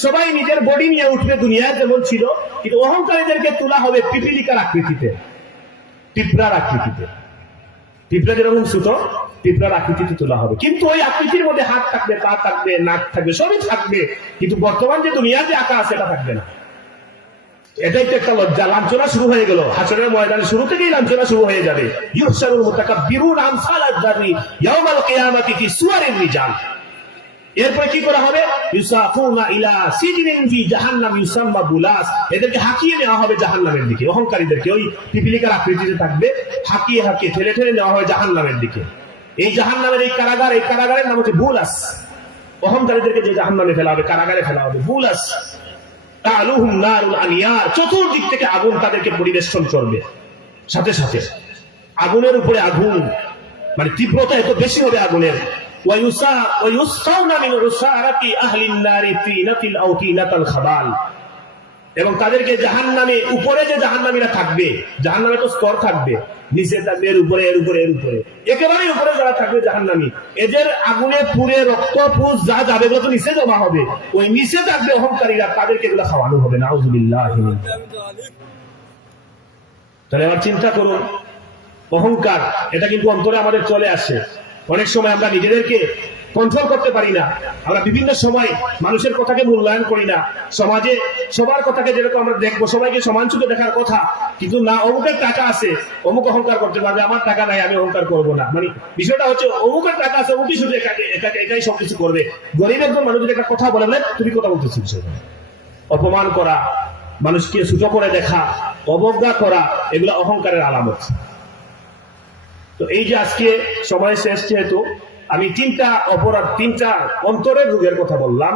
সবাই নিজের বডি নিয়ে উঠবে দুনিয়ায় যেমন ছিল, কিন্তু অহংকারীদেরকে তোলা হবে পিপীলিকার আকৃতিতে, পিঁপড়ার আকৃতিতে। পিঁপড়া যেরকম ছোট, পিঁপড়ার আকৃতিতে তোলা হবে, কিন্তু ওই আকৃতির মধ্যে হাত থাকবে, পা থাকবে, নাক থাকবে, সবই থাকবে, কিন্তু বর্তমান যে দুনিয়া যে আঁকা আছে এটা থাকবে না। এটাই তো একটা লজ্জা, লাঞ্ছনা শুরু হয়ে গেল। হাশরের ময়দানে শুরু থেকেই লাঞ্ছনা শুরু হয়ে যাবে। ইউহশারুল মুতাকাব্বিরুনা আমসালাল যাররি ইয়াওমাল কিয়ামাতি ফি সুওয়ারির রিজাল। এরপরে কি করা হবে? ইউসাফুনা ইলা সিজনিন ফি জাহান্নাম ইউসাম্মা বুলাস। এদেরকে হাকিয়ে নেওয়া হবে জাহান্নামের দিকে। অহংকারীদেরকে ওই পিপীলিকার আকৃতিতে থাকবে, হাকিয়ে হাকিয়ে ঠেলে ঠেলে নেওয়া হবে জাহান্নামের দিকে। এই জাহান্নামের এই কারাগার, এই কারাগারের নাম হচ্ছে বুলাস। অহংকারীদেরকে যে জাহান্নামে ফেলা হবে, কারাগারে ফেলা হবে, বুলাস। তালুহুম নারুল আনিয়ার। চতুর্দিক থেকে আগুন তাদেরকে পরিবেষ্টন করবে, সাথে সাথে আগুনের উপরে আগুন, মানে তীব্রতা এত বেশি হবে আগুনের। এবং তাদেরকে জাহান্নামে, উপরে যে জাহান্নামীরা থাকবে, জাহান্নামে তো স্তর থাকবে, নিচে থাকবে, এর উপরে, এর উপরে, এর উপরে, একেবারে উপরে যারা থাকবে জাহান্নামী, এদের আগুনে পুড়ে রক্ত পুষ যা যাবে এগুলো তো নিচে জমা হবে। ওই নিচে থাকবে অহংকারীরা, তাদেরকে এগুলো খাওয়ানো হবে। নাউযুবিল্লাহ। তাহলে আবার চিন্তা করুন, অহংকার এটা কিন্তু অন্তরে আমাদের চলে আসে। অনেক সময় আমরা নিজেদেরকে কন্ট্রোল করতে পারি না। আমরা বিভিন্ন সময় মানুষের কথাকে মূল্যায়ন করি না। সমাজে সবার কথাকে যেরকম আমরা দেখবো, সবাইকে সমান চোখে দেখার কথা, কিন্তু না অমুকের টাকা আছে, অমুক অহংকার করতে পারবে, আমার টাকা নাই, আমি অহংকার করবো না। মানে বিষয়টা হচ্ছে অমুকের টাকা আছে, অমুকই শুধু একাই সবকিছু করবে। গরিব একজন মানুষ যদি একটা কথা বলে, তুমি কথা বলতেছিস, অপমান করা, মানুষকে ছোট করে দেখা, অবজ্ঞা করা, এগুলো অহংকারের আলামত। তো এই যে আজকে সময় শেষ, যেহেতু আমি তিনটা অপরাধ, তিনটা অন্তরের রোগের কথা বললাম,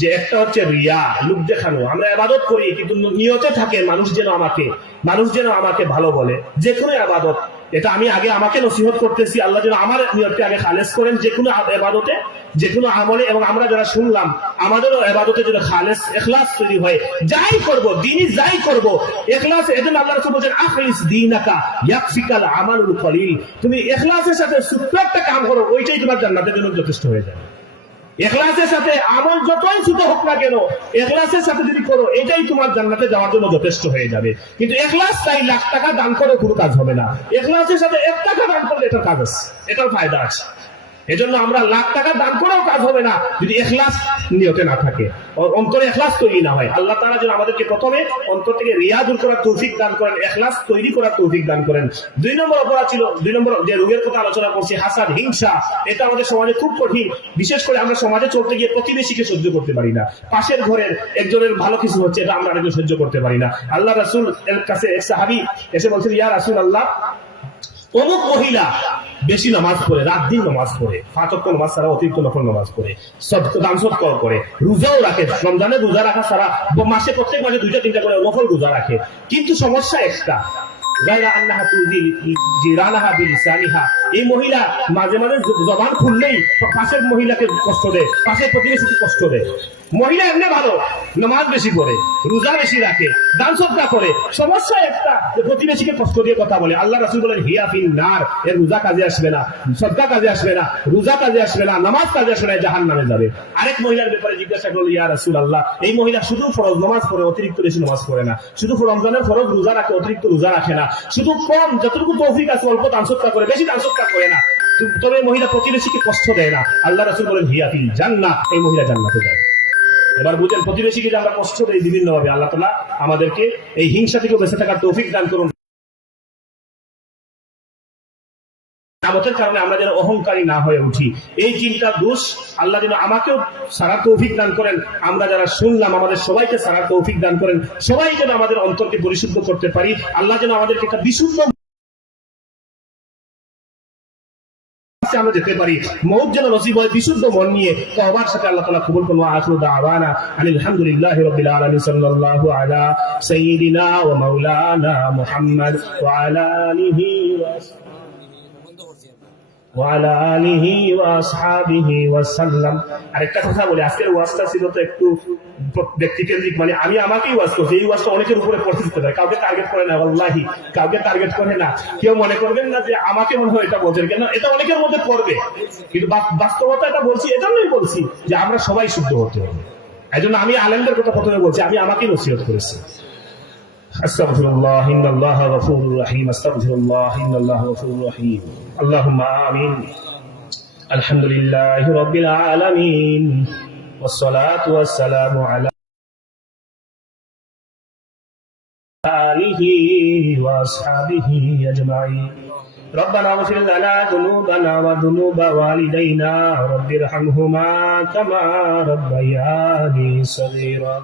যে একটা হচ্ছে রিয়া, লোক দেখানো। আমরা ইবাদত করি কিন্তু নিয়তে থাকে মানুষ যেন আমাকে ভালো বলে। যে কোনো ইবাদত, এটা আমি আগে আমাকে নসিহত করতেছি, আল্লাহ যেন আমার নিয়তকে আগে খালেস করেন যে কোনো ইবাদতে, যে কোনো আমলে। এবং আমরা যারা শুনলাম, আমাদেরও ইবাদতে যেন খালেস ইখলাস তৈরি হয়। যাই করব, দিনই যাই করব, ইখলাস। এজন্য আল্লাহ রাসূল বলেন আখলিস দীনাকা ইয়াকফিকাল আমালুল কলিল। তুমি ইখলাসের সাথে ছোট্ট একটা কাম করো, ওইটাই তোমার জান্নাতের জন্য যথেষ্ট হয়ে যাবে। ইখলাসের সাথে আমল যতই ছোট হোক না কেন, ইখলাসের সাথে যদি করো, এটাই তোমার জান্নাতে যাওয়ার জন্য যথেষ্ট হয়ে যাবে। কিন্তু ইখলাস চাই লাখ টাকা দান করে কোনো কাজ হবে না। ইখলাসের সাথে 1 টাকা দান করলে এটার কাজ আছে, এটার ফায়দা আছে। এজন্য আমরা লাখ টাকা দান করেও কাজ হবে না যদি ইখলাস নিয়তে না থাকে, অন্তরে ইখলাস তৈরি না হয়। আল্লাহ তাআলা যেন আমাদেরকে প্রথমে অন্তর থেকে রিয়া দূর করার তৌফিক দান করেন, ইখলাস তৈরি করার তৌফিক দান করেন। 2 নম্বর অপরাধ ছিল, 2 নম্বর যে রোগের কথা আলোচনা করছি, হাসাদ, হিংসা। এটা আমাদের সমাজে খুব কঠিন। বিশেষ করে আমরা সমাজে চলতে গিয়ে প্রতিবেশীকে সহ্য করতে পারি না। পাশের ঘরের একজনের ভালো কিছু হচ্ছে, এটা আমরা আরেকজন সহ্য করতে পারি না। আল্লাহ রাসূল এর কাছে এক সাহাবী এসে বলছেন, ইয়া রাসূলুল্লাহ, অমুক মহিলা বেশি নামাজ পড়ে, রাত দিন নামাজ পড়ে, 5 ওয়াক্ত নামাজ ছাড়া অতিরিক্ত নফল নামাজ পড়ে, দান সদকা করে, রোজাও রাখে, রমজানে রোজা রাখা ছাড়া মাসে প্রত্যেক মাসে 2-3টা করে নফল রোজা রাখে, কিন্তু সমস্যা একটা, এই মহিলা মাঝে মাঝে জবান খুললেই পাশের মহিলাকে কষ্ট দেয়, পাশের প্রতিবেশীকে কষ্ট দেয়। মহিলা এমনি ভালো, নামাজ বেশি পড়ে, রোজা বেশি রাখে, দান সদকা করে, সমস্যা একটা, প্রতিবেশীকে কষ্ট দিয়ে কথা বলে। আল্লাহ রাসূল বলেন হিয়া ফিন নার, এর রোজা কাজে আসবে না, সদকা কাজে আসবে না, রোজা কাজে আসবে না, নামাজ কাজে আসবে না, জাহান্নামে যাবে। আরেক মহিলার ব্যাপারে জিজ্ঞাসা করল, ইয়া রাসূলুল্লাহ, এই মহিলা শুধু ফরজ নামাজ পড়ে, অতিরিক্ত বেশি নামাজ পড়ে না, শুধু রমজানের ফরজ রোজা রাখে, অতিরিক্ত রোজা রাখে না, শুধু কম যতটুকু তৌফিক আছে অল্প দান সদকা করে, বেশি দান সদকা করে না, তবে মহিলা প্রতিবেশীকে কষ্ট দেয় না। আল্লাহ রাসূল বলেন হিয়া ফিল জান্নাহ, এই মহিলা জান্নাতে যাবে। এবার বুঝেন, প্রতিবেশীকে যে আমরা কষ্ট দেই বিভিন্ন ভাবে, আল্লাহ তাআলা আমাদেরকে এই হিংসা থেকে বেঁচে থাকার তৌফিক দান করুন। আমতের কারণে আমরা যেন অহংকারী না হয়ে উঠি, এই চিন্তা দোষ আল্লাহ যেন আমাকেও সারা তৌফিক দান করেন। আমরা যারা শুনলাম, আমাদের সবাইকে সারা তৌফিক দান করেন। সবাই যেন আমাদের অন্তরকে পরিশুদ্ধ করতে পারি। আল্লাহ যেন আমাদেরকে একটা বিশুদ্ধ কাছে আমরা যেতে পারি। মওত যেন নসিব হয় বিশুদ্ধ মন নিয়ে, তওবার সাথে আল্লাহ তাআলা কবুল করুন। আখিরু দাওয়ানা আলহামদুলিল্লাহি রাব্বিল আলামিন, সাল্লাল্লাহু আলা সাইয়্যিদিনা ওয়া মাওলানা মুহাম্মদ ওয়া আলা আলিহি ওয়ালা আলিহি ওয়া আসহাবিহি ওয়াসাল্লাম। আরেকটা কথা বলি, আজকের ওয়াজটা ছিল তো একটু ব্যক্তিকেন্দ্রিক, মানে আমি আমাকেই ওয়াজ করছি। এই ওয়াজটা অনেকের উপরে পড়তে দিতে পারে, কাউকে টার্গেট করে না, ওয়াল্লাহি কাউকে টার্গেট করে না। কেউ মনে করবেন না যে আমাকে মনে হয় এটা বলছেন, কেন এটা অনেকের মধ্যে পড়বে, কিন্তু বাস্তবতা এটা বলছি, এজন্যই বলছি যে আমরা সবাই শুদ্ধ হতে হবে। এই জন্য আমি আলেমদের কথা প্রথমে বলছি, আমি আমাকেই নসিহত করেছি। আস্তাগফিরুল্লাহ, ইন্নাল্লাহা গফুরুর রহিম। আস্তাগফিরুল্লাহ, ইন্নাল্লাহা গফুরুর রহিম। আল্লাহুম্মা আমিন। আলহামদুলিল্লাহি রাব্বিল আলামিন, ওয়াসসালাতু ওয়াসসালামু আলা আলিহি ওয়া আসহাবিহি আজমাইন। ربنا اغفر لنا ذنوبنا وذنوب والدينا رب ارحمهما كما ربياني صغيرا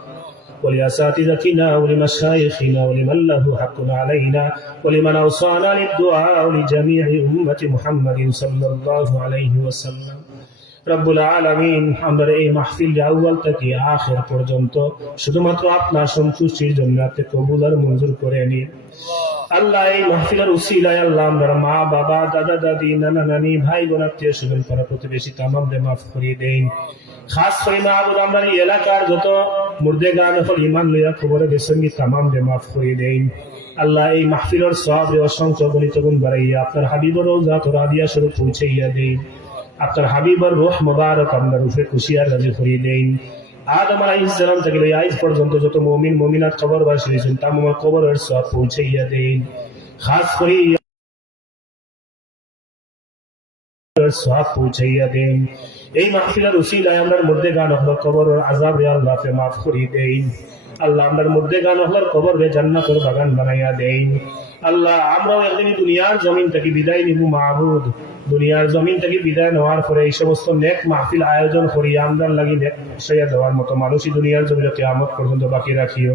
ولأساتذتنا ولمشايخنا ولمن له حق علينا ولمن أوصانا للدعاء ولجميع أمة محمد صلى الله عليه وسلم। রব্বুল আলামিন, আমরা এই মাহফিল আউয়াল থেকে আখির পর্যন্ত শুধুমাত্র আপনার সন্তুষ্টির জন্য আপনি কবুল আর মঞ্জুর করে নিন। আল্লাহ, এই মাহফিলের উসিলায় আল্লাহ আমরা মা বাবা, দাদা দাদি, নানা নানি, ভাই বোন, আত্মীয় স্বজন, পাড়া প্রতিবেশী তামামরে মাফ করিয়ে দেন। খাস করে মাহবুব আমরা এই এলাকার যত মুর্দেগান হল ইমান লইয়া খবরে গেছেন, তামামরে মাফ করিয়ে দেন। আল্লাহ, এই মাহফিলের সওয়াব অসংখ্য গণিত গুণ বাড়াইয়া আপনার হাবিবের রওজা তোরাদিয়া স্বরূপ পৌঁছাইয়া দেন। আপনার হাবিবের রূহ মুবারক আপনার রূহে খুশিয়ার রাজি করিয়ে দেন। আদম আলাইহিস সালাম থেকে আজ পর্যন্ত যত মুমিন মুমিনাত কবরবাসী হয়েছেন তামাম কবরের সওয়াব পৌঁছাইয়া দেন। খাস করে সওয়াব পৌঁছাইয়া দেন। এই মাহফিলের উসিলায় আমরার মধ্যে গান হলো কবরের আযাব রে আল্লাহ কে মাফ করিয়ে দেন। আল্লাহ, আমরার মধ্যে গান হলো কবর রে জান্নাতের বাগান বানাইয়া দেন। আল্লাহ, আমরাও একদিন দুনিয়ার জমিন থেকে বিদায় নিব মাহবুব। দুনিয়ার জমিন থেকে বিদায় নেওয়ার পরে এই সমস্ত নেক মাহফিল আয়োজন করি আমদার লাগি নেক বসাইয়া দেওয়ার মতো মানুষই দুনিয়ার জমিনে কিয়ামত পর্যন্ত বাকি রাখিও।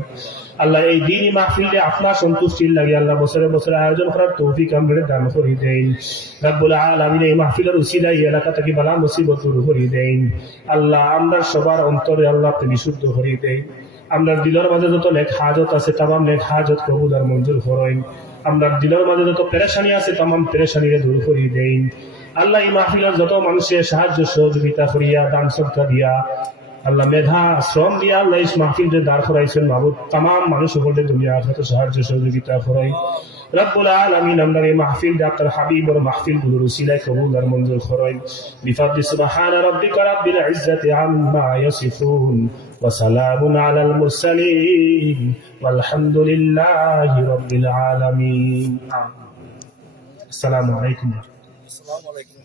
আল্লাহ, এই দিনই মাহফিলে আপনার সন্তুষ্টির লাগি আল্লাহ বছরে বছরে আয়োজন করার তৌফিক আমাদের দান করে দেন। রব্বুল আলামিন, এই মাহফিলের উসিলায় এলাকা থেকে বালা মুসিবত দূর করে দেন। আল্লাহ, আমরা সবার অন্তরে আল্লাহ আপনি বিশুদ্ধ করে দেন। আমরা দিলের মাঝে যত নেক হাজত আছে তামাম নেক হাজত কবুল আর মঞ্জুর করেন। আমরা দিলের মাঝে যত পেরেশানি আছে তামাম পেরেশানিকে দূর করে দেন। আল্লাহ, এই মাহফিলের যত মানুষের সাহায্য সহযোগিতা করিয়া দান সদকা দিয়া আল্লাহ মেধা শ্রম দিয়া আল্লাহ এই মাহফিলকে দাঁড় করাইছেন মাহবুব, তামাম মানুষ সকলকে দুনিয়া আখিরাতে সাহায্য সহযোগিতা করাই। রব্বুল আলামিন, আমরা এই মাহফিল ডাক্তার হাবিবর মাহফিল গুলোর উসিলায় কবুল আর মঞ্জুর করাই। বিফাদলি সুবহানা রাব্বিকা রাব্বিল ইজ্জাতি আম্মা ইয়াসিফুন ওয়া সালামুন আলাল মুরসালিন ওয়ালহামদুলিল্লাহি রাব্বিল আলামিন। আসসালামু আলাইকুম। আসসালামু আলাইকুম।